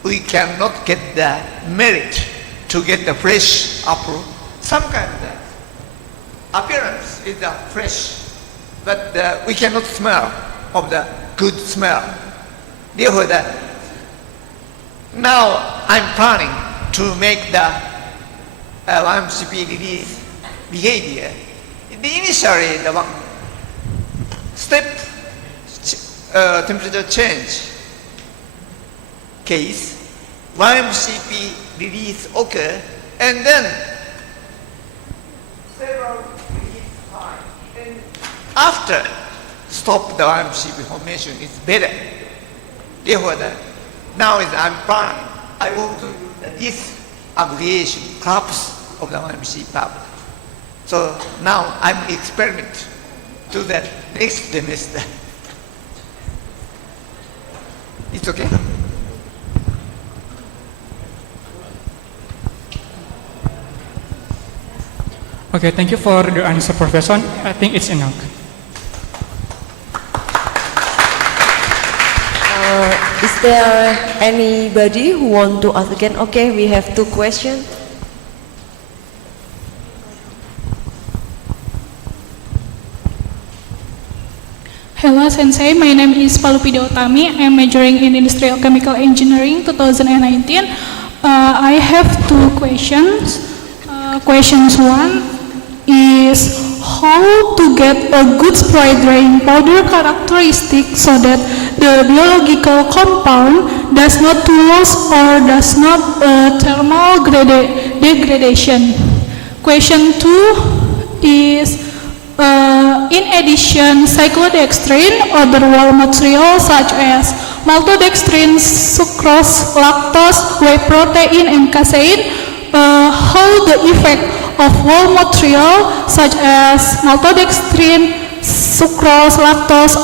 we cannot get the merit to get the fresh apple. Some kind of the appearance is fresh, but we cannot smell of the good smell. Therefore, now I'm planning to make the YMCP release behavior. Initially, the step temperature change case, YMCP release occur, and then several release time. And after stop the YMCP formation is better. Therefore, now I'm planning. I want to this aggregation collapse of the YMCP tablet. So now I'm experiment to that next semester. It's okay? Okay, thank you for the answer, Professor. I think it's enough. Is there anybody who want to ask again? Okay, we have 2 questions. Hello Sensei, my name is Palupida Utami. I'm majoring in Industrial Chemical Engineering 2019. I have 2 questions. Questions 1 is how to get a good spray drying powder characteristic so that the biological compound does not lose or does not thermal degradation. Question 2 is in addition, cyclodextrin, other raw materials such as maltodextrin, sucrose, lactose, whey protein, and casein, how the effect of raw material such as maltodextrin, sucrose, lactose,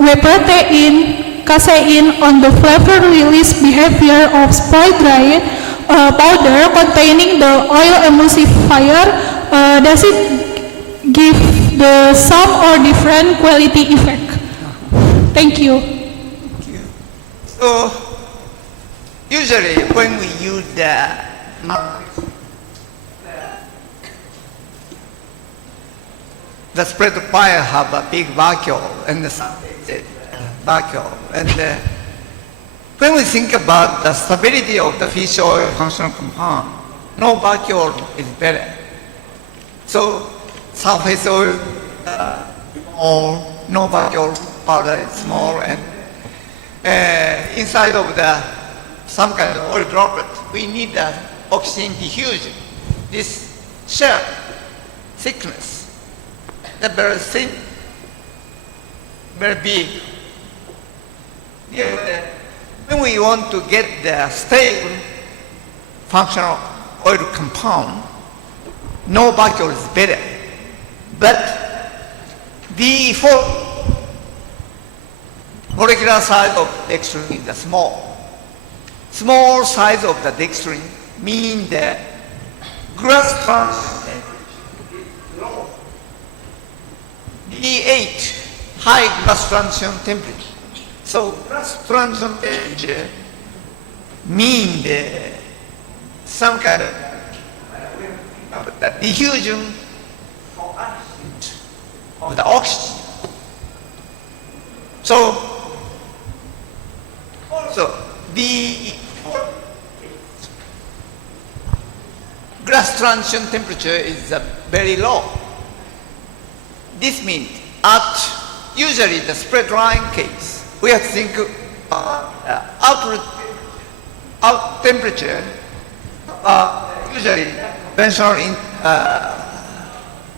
whey protein, casein on the flavor release behavior of spray dried powder containing the oil emulsifier, does it give the same or different quality effect? Thank you. So, usually when we use the spread fire have a big vacuum and the vacuum, and when we think about the stability of the fish oil functional compound, no vacuole is better. So surface oil or no vacuole powder is small, and inside of the some kind of oil droplet, we need the oxygen diffusion. This shell thickness, the very thin, very big. Yeah, when we want to get the stable functional oil compound, no vacuole is better. But the molecular size of dextrin is small. Small size of the dextrin means the glass transition is low. D8, high glass transition temperature. So glass transition temperature means some kind of the diffusion of the oxygen. So also the glass transition temperature is very low. This means at usually the spread drying case, we have to think out temperature usually conventional in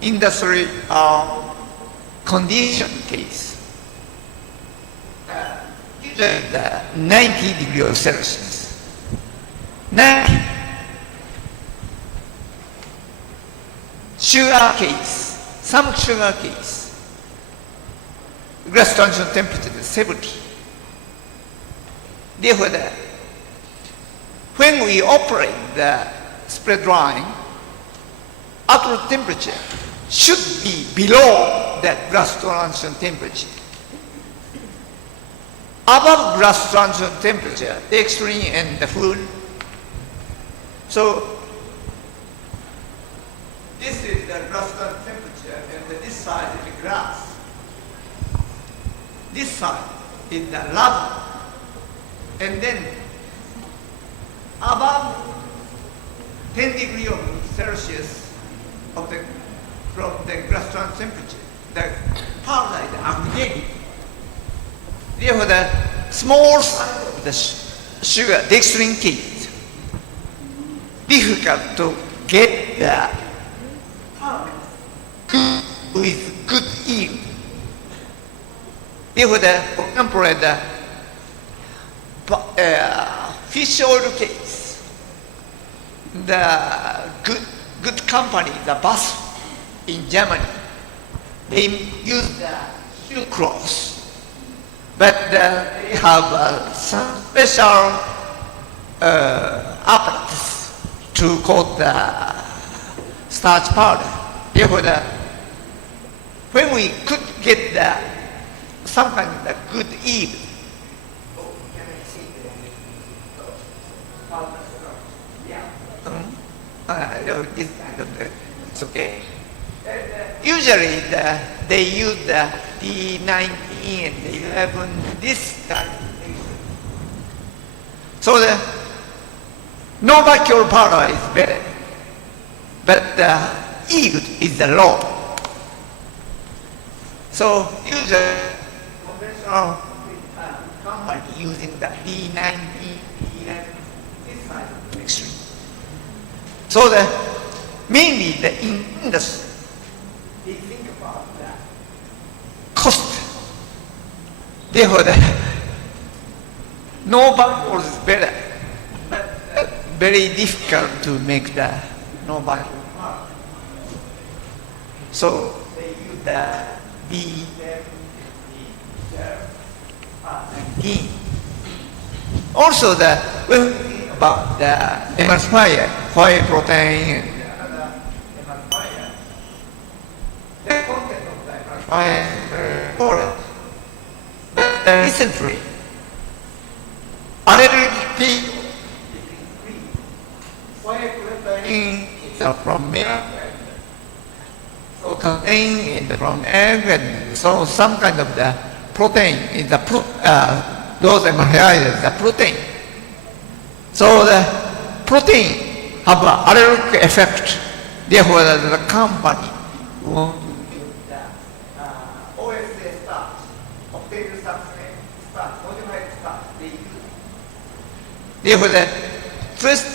industry condition case. Usually the 90 degrees Celsius. 90. Sugar case, some sugar case, glass transition temperature is 70. Therefore, when we operate the spread drying, output temperature should be below that glass transition temperature. Above glass transition temperature, the extreme and the food. So this is the glass transition temperature, and this side is the glass. This side is the lava. And then above 10 degrees Celsius of from the glass transition temperature, the powder is activated. Therefore, the small size of the sugar dextrin case difficult to get the powder with good yield. Therefore, for example, the fish oil case, the good company, the bus in Germany, they use the sucrose, but they have some special apparatus to coat the starch powder. Therefore, when we could get some kind of good yield, it's okay. Usually they use the D19 and the 11, this kind of thing. So the no vacuole powder is better, but the yield is low. So usually conventional company using the D19, D11, this side of the extreme. So mainly the industry, they think about the cost. Therefore, no vacuole is better, but very difficult to make the no vacuole. So they use the D19. Also, when we think about the emulsifier, whey protein, the content of the emulsifier is very important. Recently, allergic people, whey protein is from milk, so contain from egg, and so some kind of the protein is the those amino the protein. So the protein have an allergic effect. Therefore, the company want to make the OSA starch, octave starch, modified starch, they use. Therefore, the first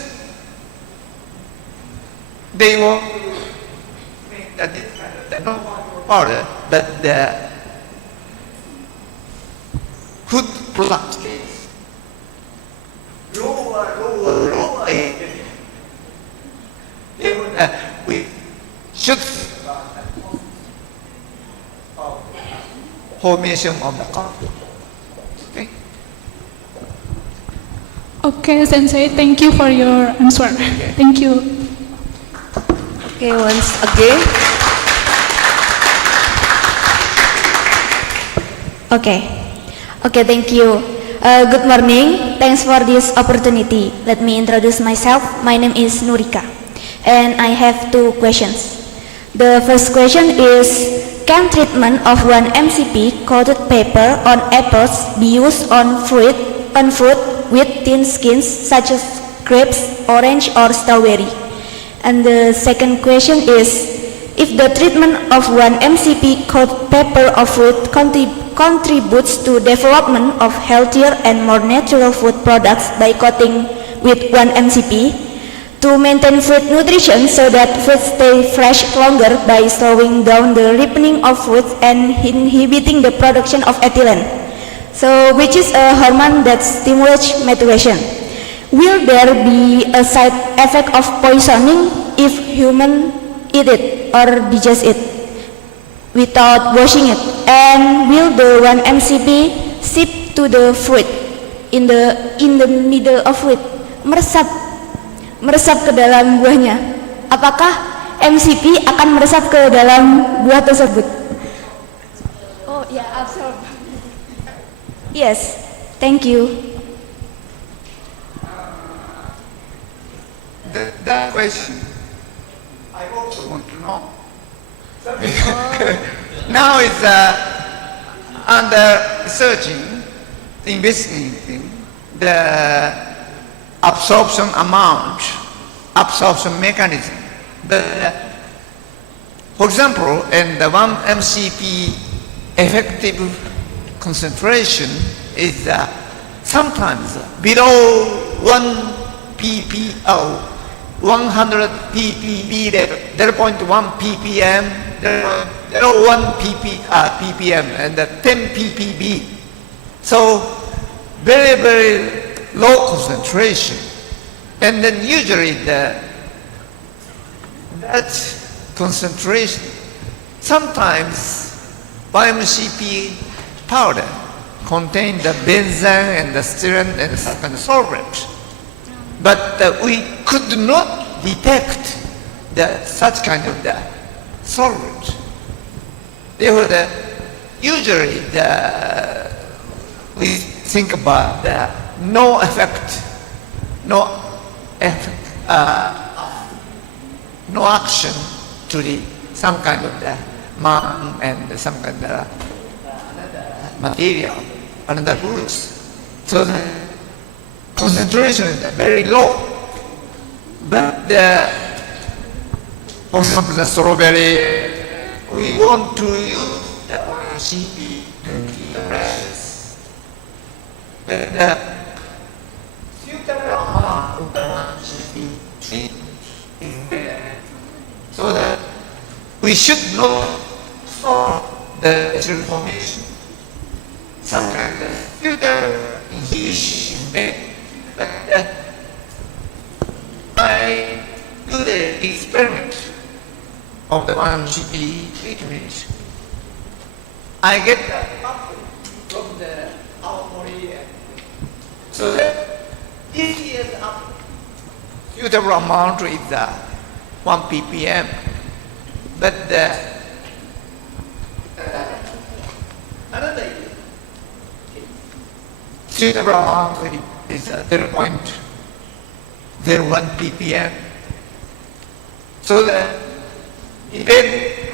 they want to make this kind of the powder, but the food product is lower. We should formation of the conflict. Okay? Okay, Sensei, thank you for your answer. Thank you. Okay, once again. Okay, thank you. Good morning. Thanks for this opportunity. Let me introduce myself. My name is Nurika, and I have two questions. The first question is, can treatment of one MCP coated paper on apples be used on fruit with thin skins such as grapes, orange, or strawberry? And the second question is, if the treatment of one MCP coated paper of fruit contributes to development of healthier and more natural food products by coating with one MCP, to maintain fruit nutrition so that fruits stay fresh longer by slowing down the ripening of fruits and inhibiting the production of ethylene, so which is a hormone that stimulates maturation. Will there be a side effect of poisoning if human eat it or digest it without washing it? And will the 1 MCP sip to the fruit in the middle of fruit, meresap ke dalam buahnya? Apakah MCP akan meresap ke dalam buah tersebut? Oh ya, absorb. Yes, thank you. That question, I also want to know. Now it's under researching, investigating the absorption amount, absorption mechanism. For example, in the 1 MCP effective concentration is sometimes below 1 ppl, 100 ppb level, 0.1 ppm, 0.01 ppm, and 10 ppb. So very, very low concentration. And then usually that concentration, sometimes 1-MCP powder contain the benzene and the styrene and the solvent. But we could not detect such kind of the solvent. Therefore, usually we think about the no action to some kind of the man and some kind of material, another fruits. So the concentration is very low. But for example, the strawberry, we want to use the CP but the suitable amount of the CP so that we should not solve the natural formation. Some kind of filter inhibition is made. But I do the experiment of the 1-MCP treatment. I get the output from the Aomori. So that this year's output, suitable amount is 1 ppm. But another year, suitable amount is 0.01 ppm. So that depend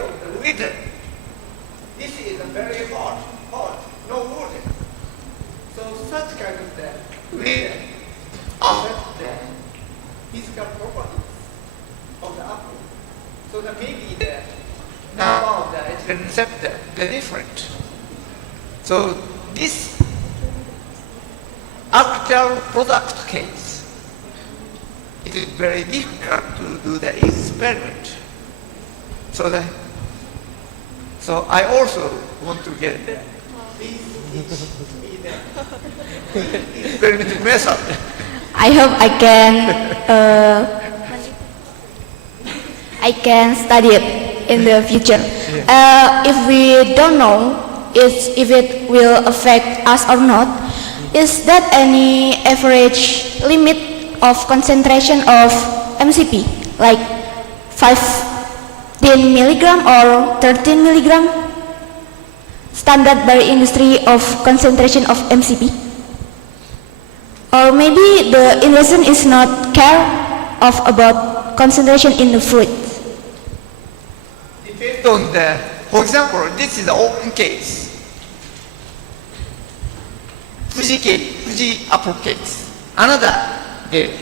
on the weather. this is a very hot, no water. So such kind of will affect the physical properties of the apple. So that maybe the number of the ethylene receptor is different. So this actual product case, it is very difficult to do the experiment. So I also want to get the experiment method. I hope I can study it in the future. If we don't know if it will affect us or not, is that any average limit of concentration of MCP, like 15 milligram or 13 milligram, standard by industry of concentration of MCP? Or maybe the invention is not care of about concentration in the fruit. Depends on the, for example, this is the open case. Fuji apple case. Another case.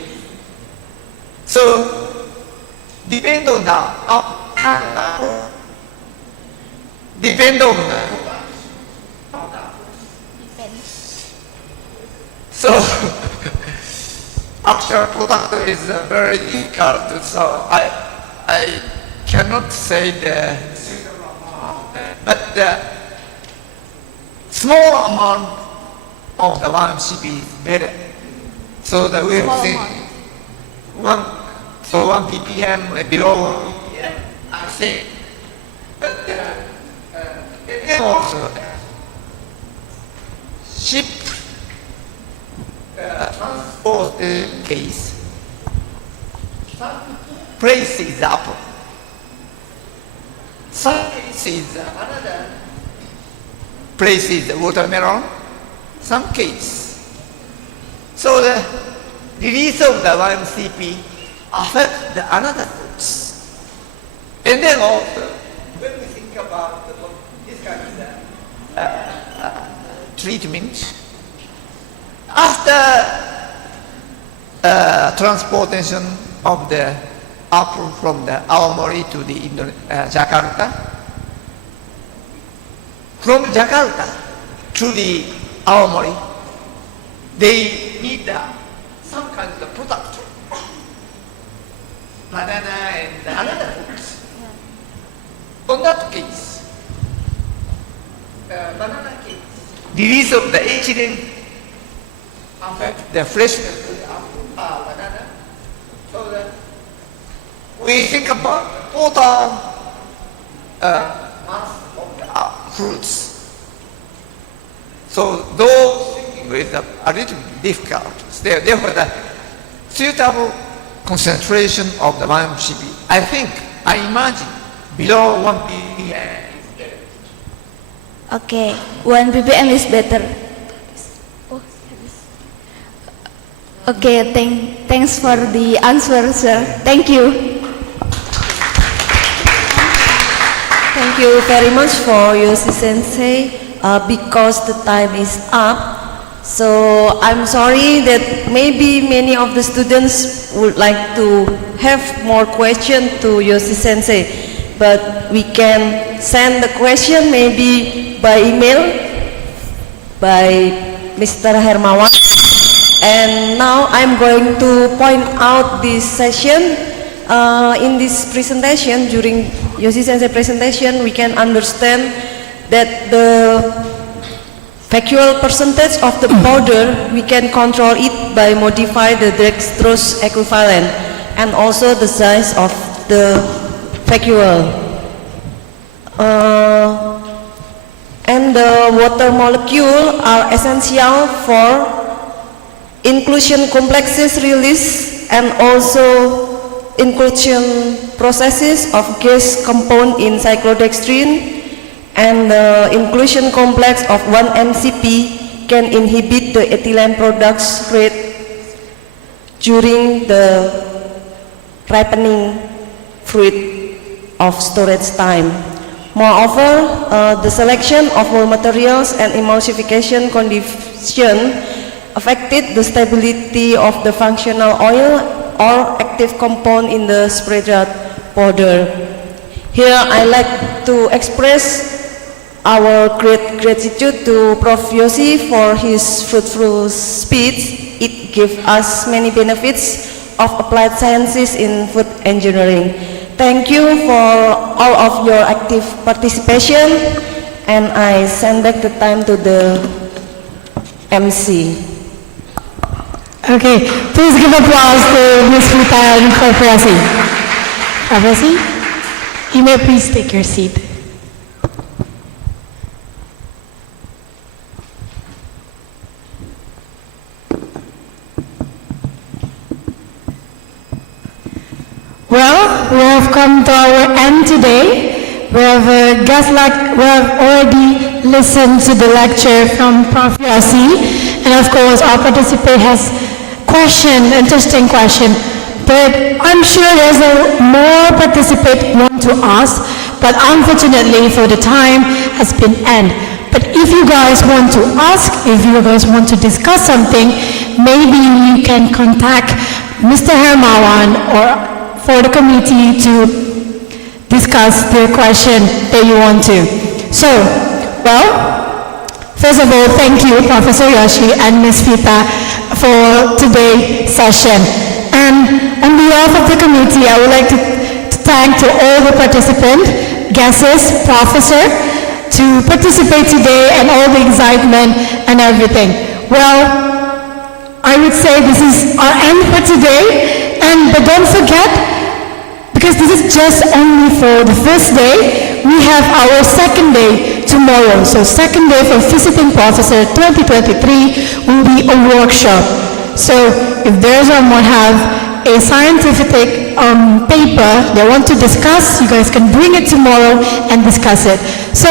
So depend on the depend on the so actual product is very difficult. So I cannot say the but the small amount of the 1 MCP is better. So that we have seen 1 ppm below 1 ppm, I think. But and also ship transport case. Some places apple. Some cases another places watermelon. Some case. So the release of the 1 MCP affects the another fruits. And then also, when we think about this kind of treatment, after transportation of the apple from the Aomori to the Jakarta, from Jakarta to the Aomori, they need some kind of product, banana and another fruits. On that case, banana case, release of the ethylene affect the freshness of the apple, banana. So that we think about total mass of the fruits. So those thinking with a little bit difficult. Therefore, the suitable concentration of the 1 MCP, I imagine below 1 ppm is better. Okay, 1 ppm is better. Okay, thanks for the answer, sir. Thank you. Thank you very much for Yoshi Sensei. Because the time is up, so I'm sorry that maybe many of the students would like to have more questions to Yoshi Sensei, but we can send the question maybe by email by Mr. Hermawan. And now I'm going to point out this session. In this presentation, during Yoshi Sensei presentation, we can understand that the factual percentage of the powder, we can control it by modify the dextrose equivalent and also the size of the factual. And the water molecule are essential for inclusion complexes release and also inclusion processes of gas compound in cyclodextrin. And the inclusion complex of 1 MCP can inhibit the ethylene products rate during the ripening fruit of storage time. Moreover, the selection of raw materials and emulsification condition affected the stability of the functional oil or active compound in the spray drying powder. Here I like to express our great gratitude to Prof. Yosi for his fruitful speech. It gives us many benefits of applied sciences in food engineering. Thank you for all of your active participation, and I send back the time to the MC. Okay, please give applause to Ms. Rita and Professor. Professor, you may please take your seat. Well, we have come to our end today. We have already listened to the lecture from Prof. Yosi, and of course our participant has interesting question. But I'm sure there's more participant want to ask, but unfortunately for the time has been end. But if you guys want to ask, if you guys want to discuss something, maybe you can contact Mr. Hermawan or for the committee to discuss the question that you want to. So, well, first of all, thank you, Professor Yoshi and Ms. Vita, for today's session. And on behalf of the committee, I would like to thank to all the participants, guests, Professor, to participate today and all the excitement and everything. Well, I would say this is our end for today, but don't forget, because this is just only for the first day, we have our second day tomorrow. So second day for Visiting Professor 2023 will be a workshop. So if there's someone have a scientific paper they want to discuss, you guys can bring it tomorrow and discuss it. So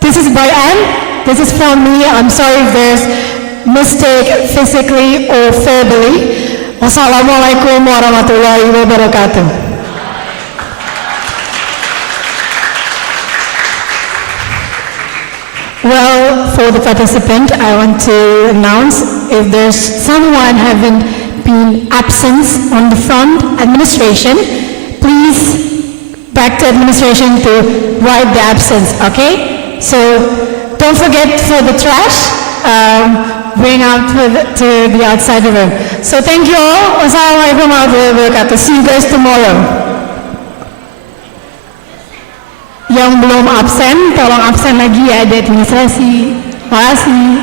this is by Anne. This is from me. I'm sorry if there's mistake physically or verbally. Wassalamualaikum warahmatullahi wabarakatuh. Well, for the participant, I want to announce if there's someone having been absent on the front administration, please back to administration to write the absence, okay? So don't forget for the trash, bring out to the outside the room. So thank you all. Wassalamualaikum warahmatullahi wabarakatuh. See you guys tomorrow. Yang belum absen, tolong absen lagi ya di administrasi. Terima kasih.